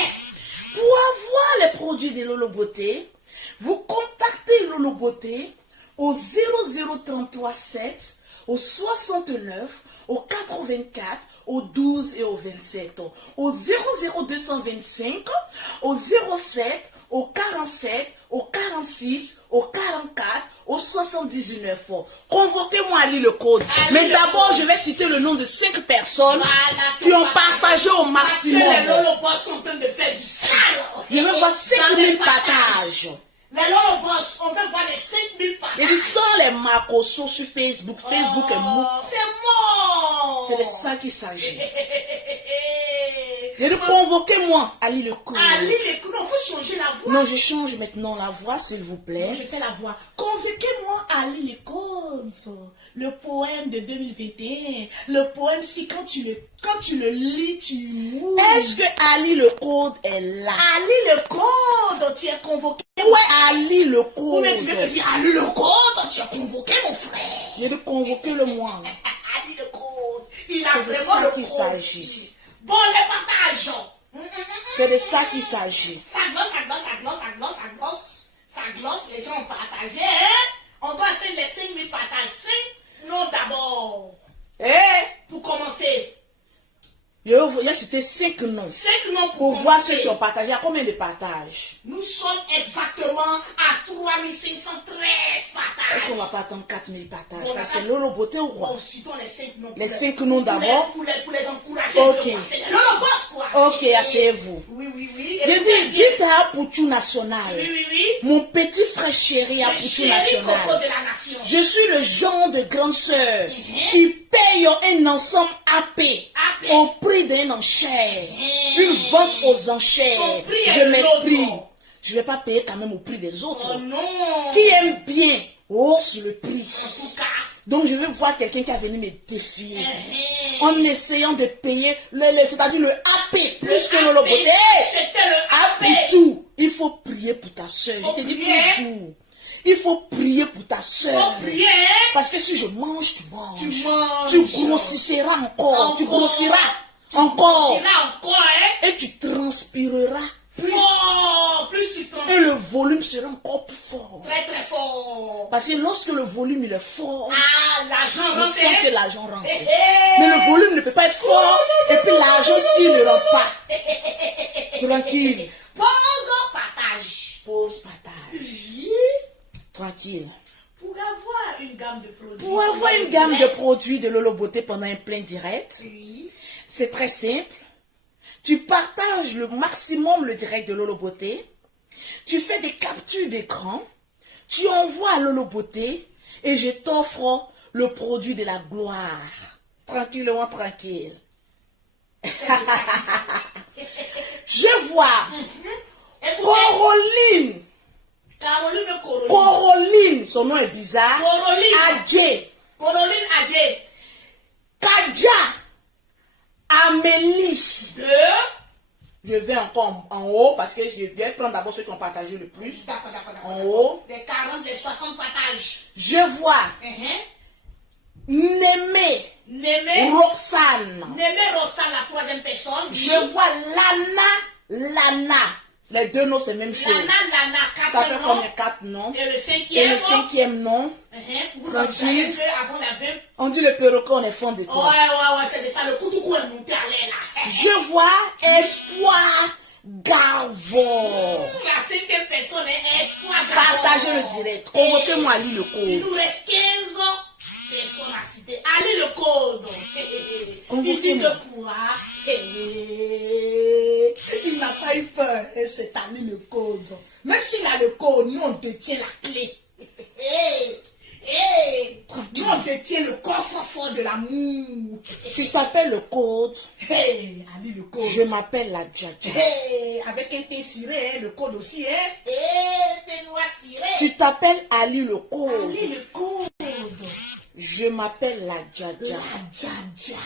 Pour avoir les produits de Lolo Beauté, vous contactez Lolo Beauté au 00337, au 69, au 84, au 12 et au 27, au 00225, au 07, au 47, au 46, au 44, au 79. Convoquez-moi à lire le code. Mais d'abord, je vais citer le nom de 5 personnes qui ont partagé au maximum. Les lolobos sont en train de faire du sale. Je veux voir 5000 partages. Les lolobos, on veut voir les 5000 partages. Et sans les Marcosos sur Facebook. Facebook est mou. C'est mort. C'est de ça qu'il s'agit. Et de convoquez-moi à lire le code. À lire le code, on peut changer la voix. Non, je change maintenant la voix, s'il vous plaît. Je fais la voix. Convoquez-moi à lire le code. Le poème de 2021. Le poème, si quand tu le lis, tu mourras. Est-ce que Ali le code est là? Ali le code, tu es convoqué. Où est Ali le code? Mais tu veux me dire Ali le code, tu es convoqué mon frère. J'ai de convoquer le moi. Ali le code, il a C'est de vraiment ça le qu'il code. s'agit. Bon, les partages. C'est de ça qu'il s'agit. Ça glosse, ça glosse, ça glosse, ça glosse, ça glosse. Ça glosse, les gens ont partagé. Hein? On doit atteindre les 5000 partages. 5 noms d'abord. Pour commencer. Il a cité 5 noms. 5 noms Pour voir ceux qui ont partagé. Il y a combien de partages? Nous sommes exactement à 3513 partages. Est-ce qu'on ne va pas attendre 4000 partages? Bon, C'est Lolo Beauté ou quoi? Bon, citons les 5 noms. Les 5 noms d'abord. Pour les encourager. Ok. Lolobos, quoi. Ok, asseyez-vous. Oui, oui, oui. J'ai dit, dites à Poutou National. Oui, oui, oui. Mon petit frère chéri à Le Poutou chéri Coco National. de la nation. Je suis le genre de grande sœur qui paye un ensemble AP au prix d'un enchère. Une vente aux enchères. Je m'exprime. Je ne vais pas payer quand même au prix des autres. Oh non. Qui aime bien hausse le prix. En tout cas. Donc je veux voir quelqu'un qui a venu me défier. En essayant de payer, c'est-à-dire le AP plus que le loboté. C'était le AP. Et tout. Il faut prier pour ta soeur. Je te dis prier. toujours. Il faut prier pour ta soeur. Faut prier. Parce que si je mange, tu manges. Tu manges. Tu grossiras encore. Tu grossiras encore. C'est là encore, hein. Et tu transpireras. Oh, plus tu prends. Et le volume sera encore plus fort. Très très fort. Parce que lorsque le volume il est fort, Ah, l'argent on rentre. sent que l'argent rentre. Eh, Mais le volume ne peut pas être fort. Et puis l'argent s'il ne rentre pas. Tranquille. Pause, partage. Pause partage. Oui. Tranquille. Pour avoir une gamme de produits. Pour avoir une gamme de produits de Lolo Beauté pendant un plein direct, Oui. c'est très simple. Tu partages le maximum le direct de Lolo Beauté. Tu fais des captures d'écran. Tu envoies à Lolo Beauté et je t'offre le produit de la gloire. Tranquillement, tranquille. Je vois Caroline. Caroline, son nom est bizarre. Caroline. Adjé. Caroline Adjé. Kadja. Amélie. Deux. Je vais encore en haut parce que je vais prendre d'abord ceux qui ont partagé le plus. D'accord. En haut. Les 40, les 60 partages. Je vois Némé. Némé. Roxane. Némé Roxane, la troisième personne. Je vois Lana. Les deux noms, c'est la même chose. Lana, Ça fait 4 noms. combien? 4 noms. Et le Et cinquième. le cinquième nom, Vous en savez que avant la veuve. on dit le perroquet, on est fond de toi. Ouais, c'est de ça. Le coup est monté à l'air là. Je vois Espoir Garvon. La cinquième personne est Espoir. Partagez le direct. Convoquez-moi à lire le Il code. nous reste 15 personnes à citer. Allez le code. Il dit Convoquez-moi. de quoi? Il n'a pas eu peur, cet ami le code. Même s'il a le code, nous on détient la clé. Nous on détient le coffre fort de l'amour. Tu t'appelles le code. Ali le code. Je m'appelle la Djadja. Avec un thé ciré, le code aussi, hein. Benoît ciré. Tu t'appelles Ali le code. Ali le code. Je m'appelle la Djadja. La Djadja.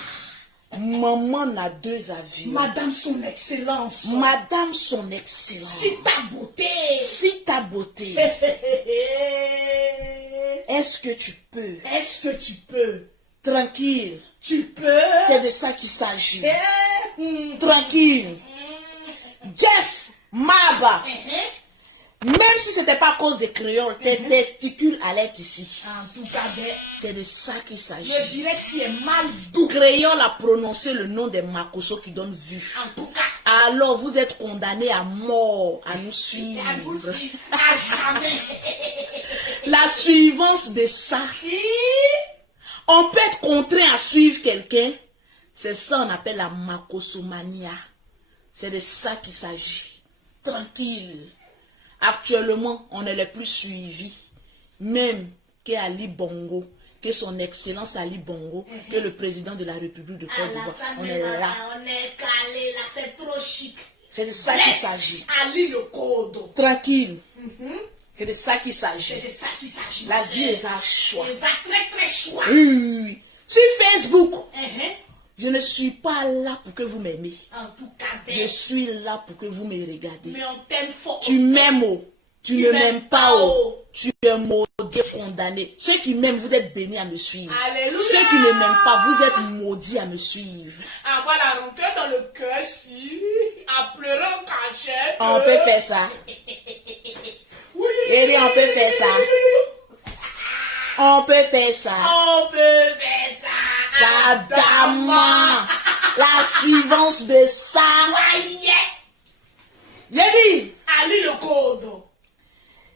Maman n'a deux avis. Madame son excellence. Madame son excellence. Si ta beauté. Si ta beauté. Est-ce que tu peux? Est-ce que tu peux? Tranquille. Tu peux? C'est de ça qu'il s'agit. Tranquille. Jeff Maba. Même si ce n'était pas à cause des créoles, tes testicules allaient être ici. En tout cas, c'est de ça qu'il s'agit. Je dirais que c'est mal doux. Créole a prononcé le nom des Makoso qui donnent vue. En tout cas. Alors vous êtes condamnés à mort à nous suivre. À nous suivre. À jamais. La suivance de ça. Si. On peut être contraint à suivre quelqu'un. C'est ça qu'on appelle la Makosomania. C'est de ça qu'il s'agit. Tranquille. Actuellement, on est les plus suivis. Même qu'Ali Bongo, que son excellence Ali Bongo, que le président de la République de Côte d'Ivoire. On est là. On est calé là, c'est trop chic. C'est de ça qu'il s'agit. Ali le code. Tranquille. C'est de ça qu'il s'agit. C'est de ça qu'il s'agit. La vie est un choix. C'est un très très choix. Oui. Sur Facebook, je ne suis pas là pour que vous m'aimez. En tout cas, je suis là pour que vous me regardez. Mais on t'aime fort. Tu m'aimes, oh. Tu ne m'aimes pas, oh. Tu es maudit, condamné. Ceux qui m'aiment, vous êtes bénis à me suivre. Alléluia. Ceux qui ne m'aiment pas, vous êtes maudits à me suivre. Avoir la rancœur dans le cœur, si. À pleurer en cachette. On peut faire ça. Oui. Et on peut faire ça. On peut faire ça. On peut faire ça. Sadama. La suivance de ça. Yéli. Ali le code.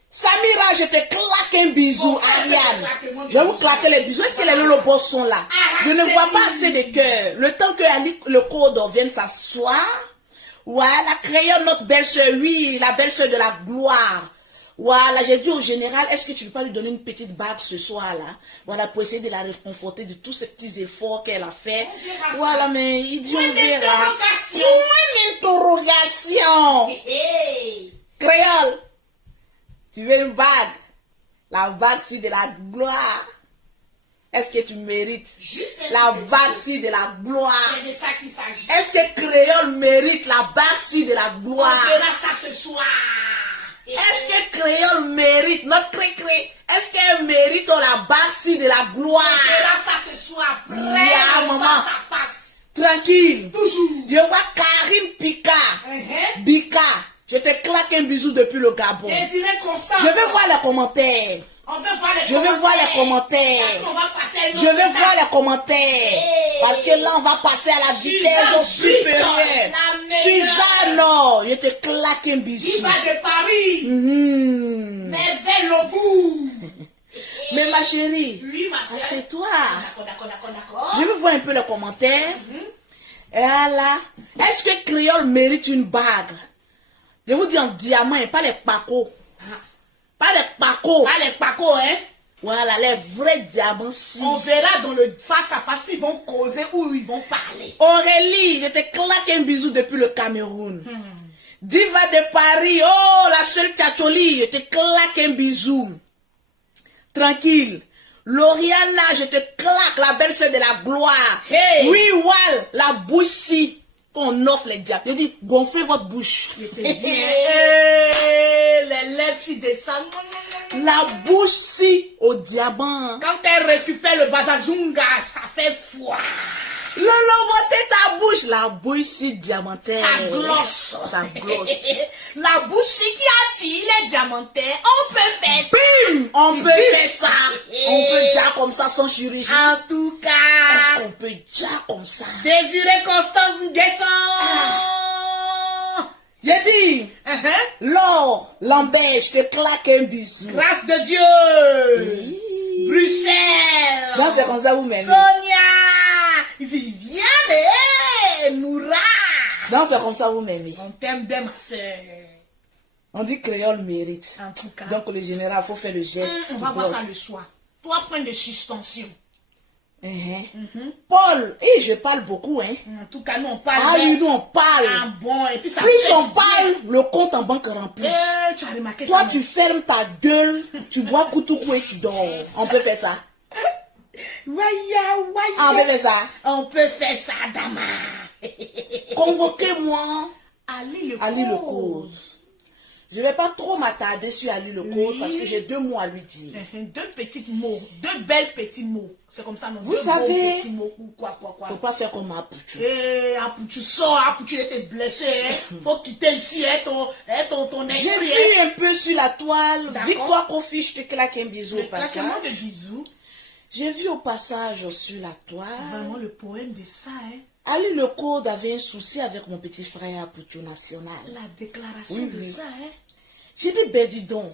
Samira, je te claque un bisou, Ariane. Je vais vous claquer les bisous. Est-ce que les lolobos sont là? Je ne vois pas assez de cœur. Le temps que Ali le code vienne s'asseoir. Voilà, créons notre belle-sœur. Oui, la belle-sœur de la gloire. Voilà, j'ai dit au général, est-ce que tu ne veux pas lui donner une petite bague ce soir-là? Voilà, pour essayer de la réconforter de tous ces petits efforts qu'elle a fait. Voilà, mais il dit on verra. Une interrogation. Créole, tu veux une bague? La bague, c'est de la gloire. Est-ce que tu mérites la bague-ci de la gloire? C'est de ça qu'il s'agit. Est-ce que Créole mérite la bague-ci de la gloire? On verra ça ce soir. Est-ce que Créole mérite, notre cré-cré, est-ce qu'elle mérite la bague-ci de la gloire? On verra ça ce soir. Yeah, maman. Face à face. Tranquille. Toujours. Je vois Karim Pika. Bika. Je te claque un bisou depuis le Gabon. Désiré Constant. Je vais voir les commentaires. On veut voir les Je vais voir les commentaires. Je vais voir les commentaires. Parce que là, on va passer à la vitesse supérieure. Suzanne, je te claque un bisou. Il va de Paris. Mais vers le bout. Mais ma chérie, oui, ma soeur. C'est toi. D'accord. Je veux voir un peu les commentaires. Et là, est-ce que Créole mérite une bague? Je vous dis en diamant et pas les pacos. Pas les pacos. Pas les pacos, hein? Voilà, les vrais diamants. On verra dans le face à face s'ils vont causer ou ils vont parler. Aurélie, je te claque un bisou depuis le Cameroun. Diva de Paris, oh, la seule Tchatcholi, je te claque un bisou. Tranquille. Lauriana, je te claque, la belle-sœur de la gloire. Hey. Oui, Wal, la bouche-ci. On offre les diamants. Je dis, gonflez votre bouche. Je te dis, les lèvres s'y descendent. La bouche-ci au diamant. Quand elle récupère le bazazunga, ça fait froid. Loloboté ta bouche. La bouche-ci diamantaire. Ça glosse. Ça glosse. La bouche qui attire les diamantaires, on peut faire ça. Bim! On peut faire ça. On peut dire comme ça sans chirurgie. En tout cas, est-ce qu'on peut dire comme ça? Désiré Constance descend. J'ai dit, Laure, Lambert, je te claque un bisou. Grâce de Dieu. Oui. Bruxelles. Non, c'est comme ça vous m'aimez. Sonia. Viviane. Moura. Non, c'est comme ça vous m'aimez. On t'aime bien, ma soeur. On dit Créole mérite. En tout cas. Donc le général, il faut faire le geste. On va voir ça le soir. 3 points de suspension. Paul, je parle beaucoup, hein. En tout cas, nous on parle. Ah oui, nous on parle. Ah bon, et puis ça plus on parle, le compte en banque rempli. Tu as remarqué toi, ça. tu fermes ta gueule, tu bois koutoukou et tu dors. On peut faire ça. Waya. On peut faire ça. On peut faire ça, Dama. Convoquez-moi Ali le cause. Je ne vais pas trop m'attarder sur Ali le code parce que j'ai 2 mots à lui dire. 2 petits mots, 2 belles petits mots. C'est comme ça, non? Vous savez, petits mots, quoi. Faut pas faire comme Apouchou. Apouchou, sors, Apouchou était blessé. Faut quitter ici, ton esprit. J'ai vu un peu sur la toile. Victoire Kofi, je te claque un bisou au passage. Claquement de bisous. J'ai vu au passage sur la toile. Vraiment le poème de ça, hein. Ali le code avait un souci avec mon petit frère Apouchou national. La déclaration de ça, hein. J'ai dit, ben dis donc.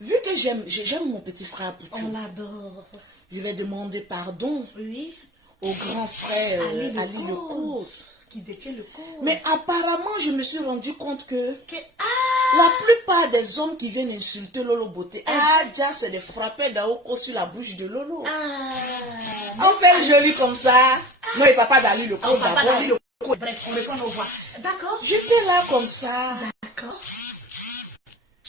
Vu que j'aime mon petit frère Apouchou. On l'adore. Je vais demander pardon. Oui. Au grand frère Ali le code. Qui détient le code. Mais apparemment, je me suis rendu compte que la plupart des hommes qui viennent insulter Lolo Beauté, déjà c'est de frapper d'Aoko sur la bouche de Lolo. On fait joli comme ça. Non, et papa d'Ali le code d'abord. Bref, on répond aux voix. D'accord. J'étais là comme ça. D'accord.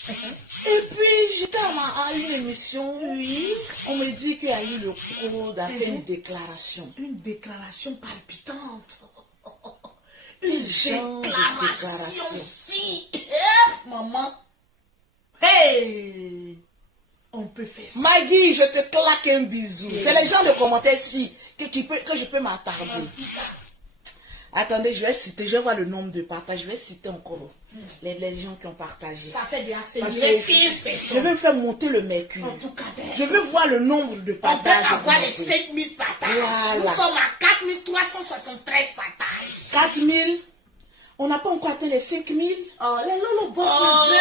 Et puis, j'étais à une émission. Oui. On me dit qu'Ali le code a fait une déclaration. Une déclaration palpitante. Une déclaration. Si. Maman. Hey. On peut faire ça. Maggie, je te claque un bisou. C'est les gens de commentaires ci que je peux m'attarder. Attendez, je vais voir le nombre de partages. Je vais citer encore les gens qui ont partagé. Ça fait des Parce que je vais me faire monter le mercure. En tout cas, je veux voir le nombre de partages. On peut avoir les 7000 partages. Voilà. Nous sommes à 4373 partages. 4000. On n'a pas encore atteint les 5000. Oh, les Lolo Boss. Oh, je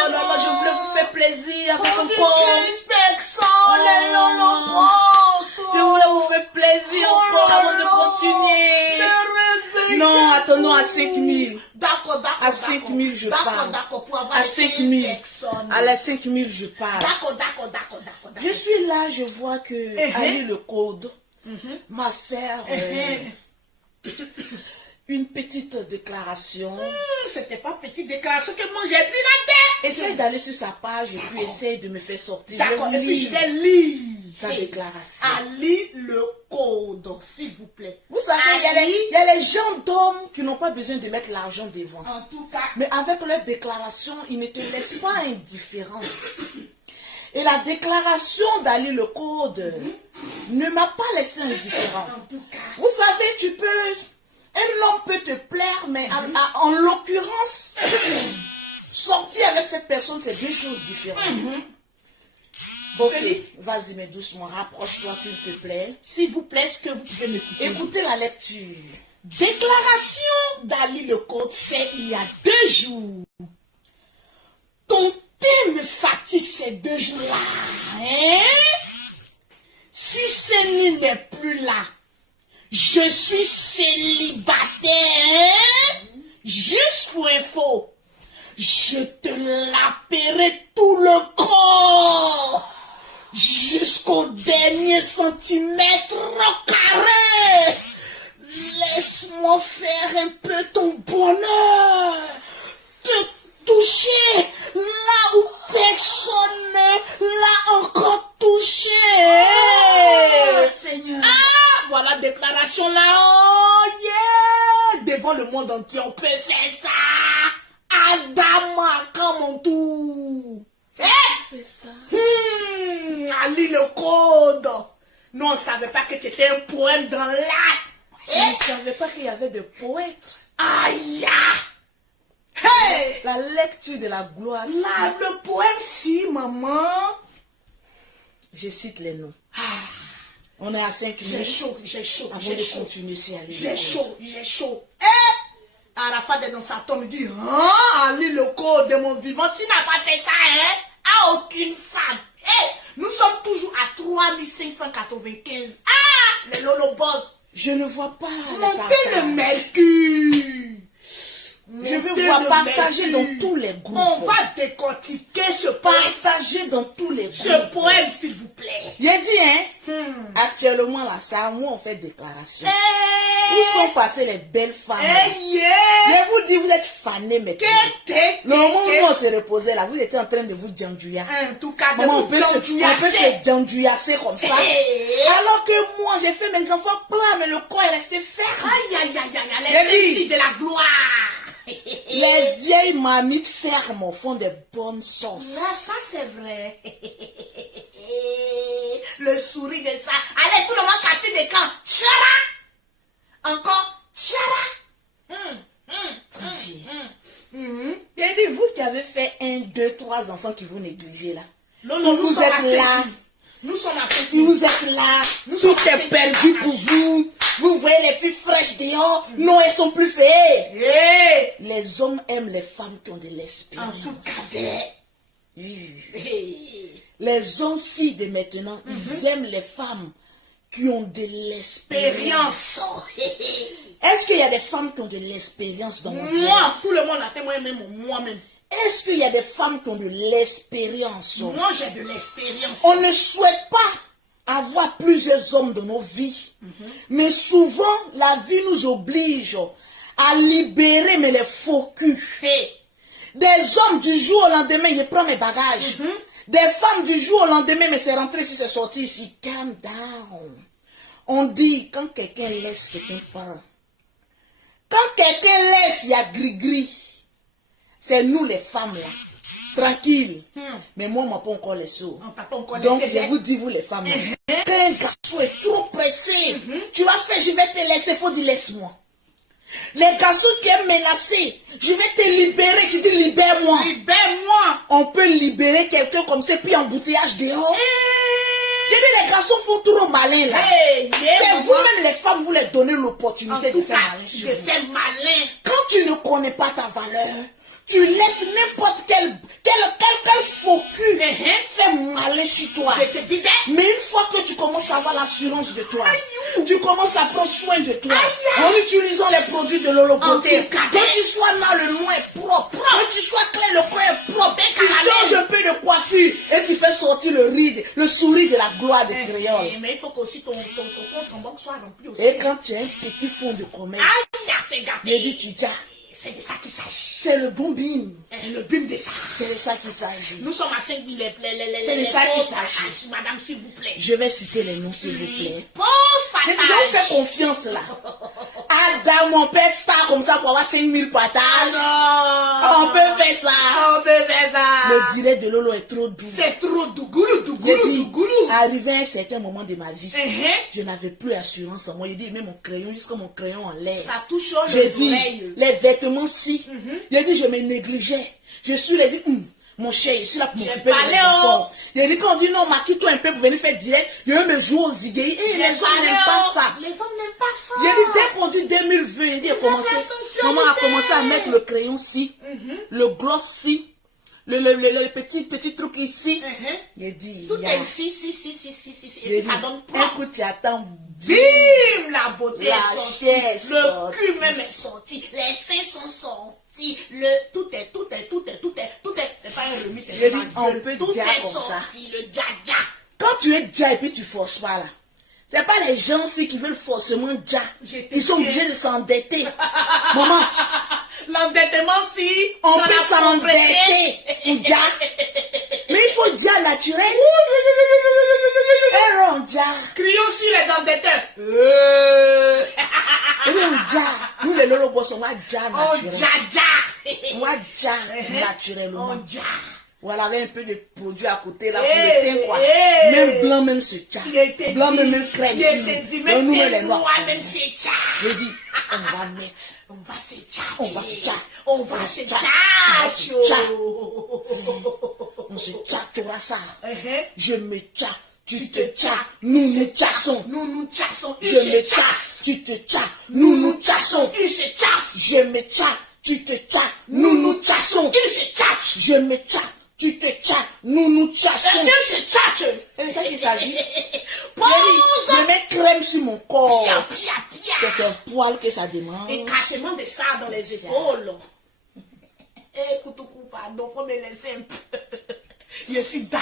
voulais vous faire plaisir avec encore. Les Lolo Boss. Je voulais vous faire plaisir encore avant de continuer. Non, attendons à 5000. D'accord. À 5000, je parle. À 5000. À la 5000, je parle. D'accord. Je suis là, je vois que Ali le code m'a fait une petite déclaration. C'était pas petite déclaration que moi j'ai vu la tête. Essaye d'aller sur sa page et puis essaye de me faire sortir. D'accord, et puis je vais lire sa déclaration. Ali le code, s'il vous plaît. Vous savez, il y a les gens d'hommes qui n'ont pas besoin de mettre l'argent devant. En tout cas. Mais avec leur déclaration, ils ne te laissent pas indifférente. Et la déclaration d'Ali le code ne m'a pas laissé indifférente. En tout cas. Vous savez, un homme peut te plaire, mais en l'occurrence, sortir avec cette personne, c'est 2 choses différentes. Ok, vas-y, mais doucement, rapproche-toi s'il te plaît. S'il vous plaît, est-ce que vous pouvez m'écouter? Écoutez la lecture. Déclaration d'Ali le code fait il y a 2 jours. Ton thé me fatigue ces 2 jours-là. Si Séni n'est plus là, je suis célibataire. Juste pour info, je te laperai tout le corps jusqu'au dernier centimètre carré. Laisse-moi faire un peu ton bonheur, te toucher là où personne ne l'a encore touché. Seigneur. Voilà déclaration là. Oh yeah. Devant le monde entier, on peut faire ça. Adama, comme on tout. Fais ça. Ali le code. Nous, on ne savait pas que c'était un poème dans l'art. On ne savait pas qu'il y avait des poètes. Aïe. Hey. La lecture de la gloire. Là, le poème, si, maman. Je cite les noms. On est à 5 minutes. J'ai chaud. Avant de continuer, c'est Ali. J'ai chaud. Arafat est dans sa tombe, il dit, Ali le code de mon vivant, tu n'as pas fait ça, à aucune femme. Nous sommes toujours à 3595. Les Lolo Boss. Je ne vois pas. Montez le mercure. Je veux voir partager dans tous les groupes. On va décortiquer ce poème. Partager dans tous les groupes. Ce poème, s'il vous plaît. J'ai dit, actuellement, là, ça, moi, on fait déclaration. Où sont passées les belles femmes? Je vous dis, vous êtes fanés, mais le moment où on s'est reposé, là, vous étiez en train de vous djandjouya. En tout cas, on peut se djandjouyasser comme ça. Alors que moi, j'ai fait mes enfants plats, mais le corps est resté ferme. Aïe, les filles de la gloire. Les vieilles mamites fermes font des bonnes sauces. Là, ça c'est vrai. Le sourire de ça. Allez, tout le monde capte des camps. Chala. Encore. Chala. Et dit, vous qui avez fait 1, 2, 3 enfants qui vous négligez là. Non, Vous êtes là. Nous sommes à 5 Vous êtes là. Tout est perdu pour vous. Vous voyez les filles fraîches dehors. Non, elles sont plus faites. Hey. Les hommes aiment les femmes qui ont de En l'expérience. tout cas. Les hommes ci de maintenant, ils aiment les femmes qui ont de l'expérience. Est-ce qu'il y a des femmes qui ont de l'expérience dans mon direct? Moi, tout le monde a témoin, même moi-même. Est-ce qu'il y a des femmes qui ont de l'expérience? Moi, j'ai de l'expérience. On ne souhaite pas avoir plusieurs hommes dans nos vies. Mais souvent, la vie nous oblige à libérer mais les faux culs. Hey. Des hommes du jour au lendemain, je prends mes bagages. Des femmes du jour au lendemain, mais c'est rentré ici, c'est sorti ici. Calm down. On dit, quand quelqu'un laisse, quelqu'un prend. Quand quelqu'un laisse, il y a gris-gris. C'est nous les femmes là. Tranquille. Mais moi, on m'a pas encore les sous. Donc, je vous dis, vous les femmes là. Quand un garçon est trop pressé, tu vas faire, je vais te laisser, faut dire laisse-moi. Les garçons qui aiment menacer, je vais te libérer, tu dis libère-moi. Libère-moi. On peut libérer quelqu'un comme ça, puis embouteillage dehors. Les garçons font trop malin là. C'est vous-même les femmes, vous leur donnez l'opportunité de faire malin sur vous. Quand tu ne connais pas ta valeur, tu laisses n'importe quel faux cul faire malin sur toi. Je te disais. Mais une fois que tu commences à avoir l'assurance de toi, tu commences à prendre soin de toi en utilisant les produits de l'holoboté. Que tu sois là, le nom est propre. Que tu sois clair, le coin est propre. Tu changes un peu de coiffure et tu fais sortir le sourire de la gloire de créole. Mais il faut qu'aussi ton compte en banque soit rempli aussi. Et quand tu as un petit fonds de commerce, c'est gâté. je dis tu dis, c'est de ça qu'il s'agit. c'est le bon bim. Le bim de ça. C'est de ça qu'il s'agit. Nous sommes à 5 000 C'est de ça qu'il s'agit. Madame, s'il vous plaît. Je vais citer les noms, s'il vous plaît. Pause C'est partage. déjà fait confiance là. Adam, mon père star comme ça pour avoir 5000 partages. On peut faire ça. On peut faire ça. Le direct de Lolo est trop doux. C'est trop dougoulou. J'ai dit, arrivé à un certain moment de ma vie, je n'avais plus assurance en moi. J'ai dit, mais mon crayon, jusqu'à mon crayon en l'air. Ça touche J'ai le dit, soleil. les vêtements si. J'ai dit, je me négligeais. Je suis là, dit, mon cher, je suis là pour m'occuper de mes enfants. J'ai dit, quand on dit non, maquille-toi un peu pour venir faire direct, je vais me jouer aux zigueilles. Et les hommes n'aiment pas ça. Les hommes n'aiment pas ça. J'ai dit, dès qu'on dit 2020, j'ai dit, maman a commencé à mettre le crayon ci, le gloss ci, le petit truc ici. J'ai dit, Tout est ici. j'ai dit, Ça donne un coup tu attends, bim, la beauté La est sortie. chair Le sortie. cul même est sorti. Les seins sont sortis. Tout est. C'est pas un remis, c'est J'ai dit, pas on peut tout dire est comme ça. sorti, le dja. Quand tu es déjà et puis tu forces pas là. C'est pas les gens aussi qui veulent forcément déjà. Ils sont obligés de s'endetter. Maman, L'endettement, si. on peut s'endetter. Déjà. Mais il faut déjà naturel. Et non, déjà. Crions sur les endetteurs. Et non, déjà. Nous les lolobos, on va déjà Oh, naturel. dja. On va déjà naturellement. Oh, dja. Voilà, avec un peu de produit à côté là pour le teint quoi. Hey. Même blanc, même ce tcha. Je t'ai Blanc, dit, même crème. je t'ai dit, même nous, tes les noirs. noirs, même c'est tcha. J'ai dit, on va mettre. On va se tcha. On va se tcha. On va se tcha. tcha. On se tchatchera ça. Uh-huh. Je me tcha, tu te tcha, nous nous tchassons. Nous nous tchassons. Je me tcha, tu te tcha, nous nous tchassons. Il se tchasse. Je me tcha, tu te tcha, nous nous tchassons. Il se tchasse. Je me tcha, tu te tcha, nous nous tchassons. Il se tchasse. C'est ça qu'il s'agit. Pause. Je mets crème sur mon corps. Pia, pia, pia. C'est un poil que ça demande. Et cassement de ça dans les épaules. Eh, Koutoukou, pardon, faut me laisser un peu. Je suis d'ail.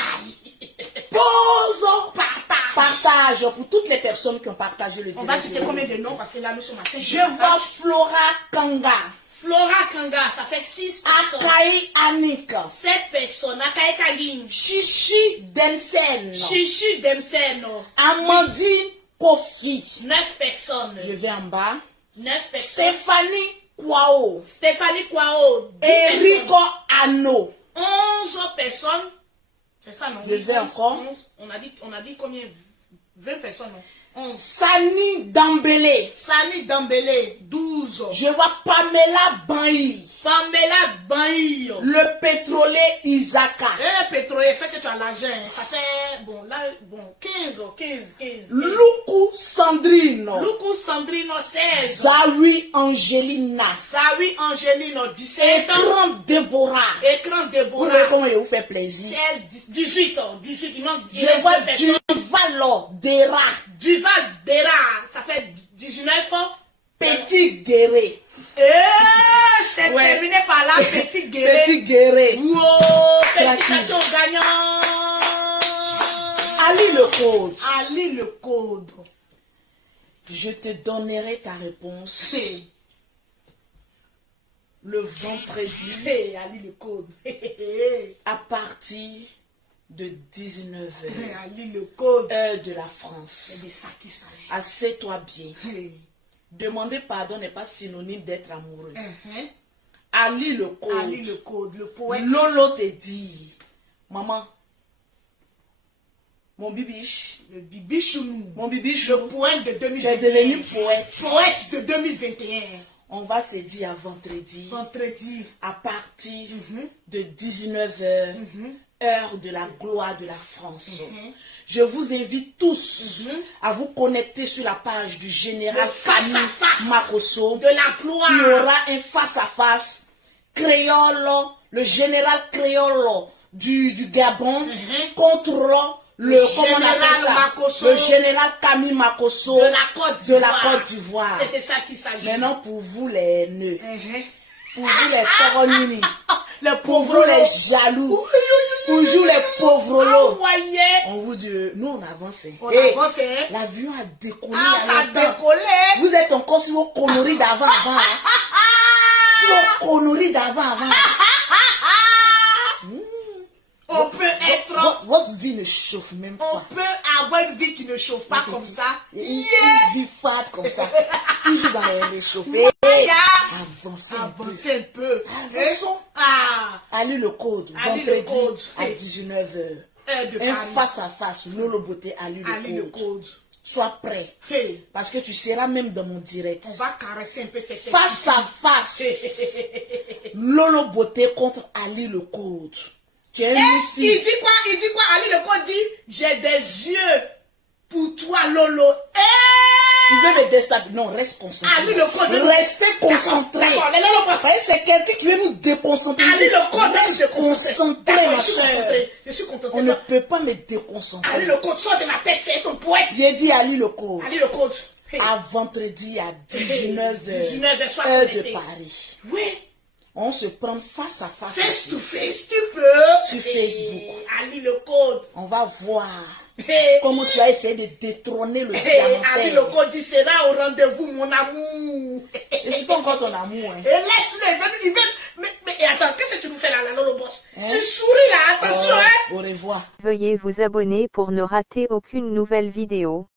Pause. Partage. Partage pour toutes les personnes qui ont partagé le On direct. va citer combien de noms parce que là nous sommes à 5. Je vois Flora Kanga, Flora Kanga, ça fait 6 personnes. Akai Annick, 7 personnes. Akai Kaline. Chichi Densen, Chichi Demseno. Amandine Kofi. 9 personnes. Je vais en bas. 9 personnes. Stéphanie Kwao. Stéphanie Kwao. Enrico Ano. 11 personnes. C'est ça, non? Je vais encore. 11. On a dit combien? 20 personnes, non? 11. Sani Dambélé. Sani Dambélé, 12. Je vois Pamela Bailly. Pamela Bailly. Le pétrolier Isaka. Eh, pétrolier, fait que tu as l'argent. Ça fait, bon, là, bon, 15. Luku Sandrino. Luku Sandrino, 16. Zawi Angelina. Zawi Angelino, 17 ans. Écran Déborah. Écran Vous Déborah. voyez comment il vous fait plaisir. 16, 18 ans. 18, non, Je vois Duvalo Dera. Duval Dera, ça fait 19 ans. Petit Guéré. C'est Ouais. terminé par là, Petit Guéré. Petit Guéré. Wow, félicitations aux gagnants. Ali le code. Ali le code. Je te donnerai ta réponse le vendredi Hey, Ali le code. à partir de 19h. Ali le code. Heure de la France. C'est de ça qu'il s'agit. Assieds-toi bien. Hey. Demander pardon n'est pas synonyme d'être amoureux. Uh-huh. Ali le code. Ali le code, le poète. Lolo te dit, maman, mon bibiche, Le bibichounou. mon bibiche, Le poète de tu es 2021. devenu poète. Poète de 2021. On va se dire à vendredi Vendredi. à partir Mhm. de 19h, Mhm. heure de la gloire de la France. Mhm. Je vous invite tous Mhm. à vous connecter sur la page du général Le face Camille à face Makosso. de la gloire. Il y aura un face-à-face créole, le général créole du Gabon Mhm. contre le comment on général appelle ça? Makosso. Le général Camille Makosso De la Côte de la d'Ivoire. Côte d'Ivoire. C'était ça qu'il s'agit. Maintenant, pour vous les nœuds, Mhm. pour vous les coronini, Le pour vous pauvre les jaloux, pour vous les pauvres lots, Envoyé. on vous dit, nous on avance. On Hey, avance, hein. l'avion a décollé Ah, il y ça a a longtemps. décollé. Vous êtes encore sur vos conneries d'avant. Hein. Sur vos conneries d'avant. On peut être... Votre vie ne chauffe même On pas. peut avoir une vie qui ne chauffe pas comme ça. Une vie fade comme ça. Toujours dans les réchauffés. Avancez un peu. Avancez un peu. Avançons. Ah, Allez le code. Ali le Vendredi code. à 19h. heure de Un Paris. face à face. Lolo Beauté, Ali Ali le le code. code. Sois prêt. Hey, Parce que tu seras même dans mon direct. on va caresser un peu tes têtes. Face à face. Lolo Beauté contre Ali le code. Tu es Eh, ici. il dit quoi? Il dit quoi? Ali le code dit, j'ai des yeux pour toi, Lolo. Eh! Il veut me déstabiliser. Non, reste concentré. Ali le code. Restez concentré. D'accord, les Lolo Vous voyez, c'est quelqu'un qui veut nous déconcentrer. Ali le code. Reste concentré, ma soeur. Je suis concentré. On ne peut pas me déconcentrer. Ali le code, sort de ma tête, c'est ton poète. J'ai dit Ali le code. Ali le code. Hey. À vendredi à 19h. 19h, sois Heure de connecté. Paris. Oui. On se prend face à face. Face to ici. face, tu peux. Sur Facebook. Ali le code. On va voir Hey. comment tu as essayé de détrôner le Hey, Ali le diamantaire. code dit, sera au rendez-vous, mon amour. Je ne suis pas encore ton amour. Hein. Et laisse-le, il veut. Mais attends, qu'est-ce que tu nous fais là, Lolo Boss? Hein? Tu souris là, attention, hein? Au revoir. Veuillez vous abonner pour ne rater aucune nouvelle vidéo.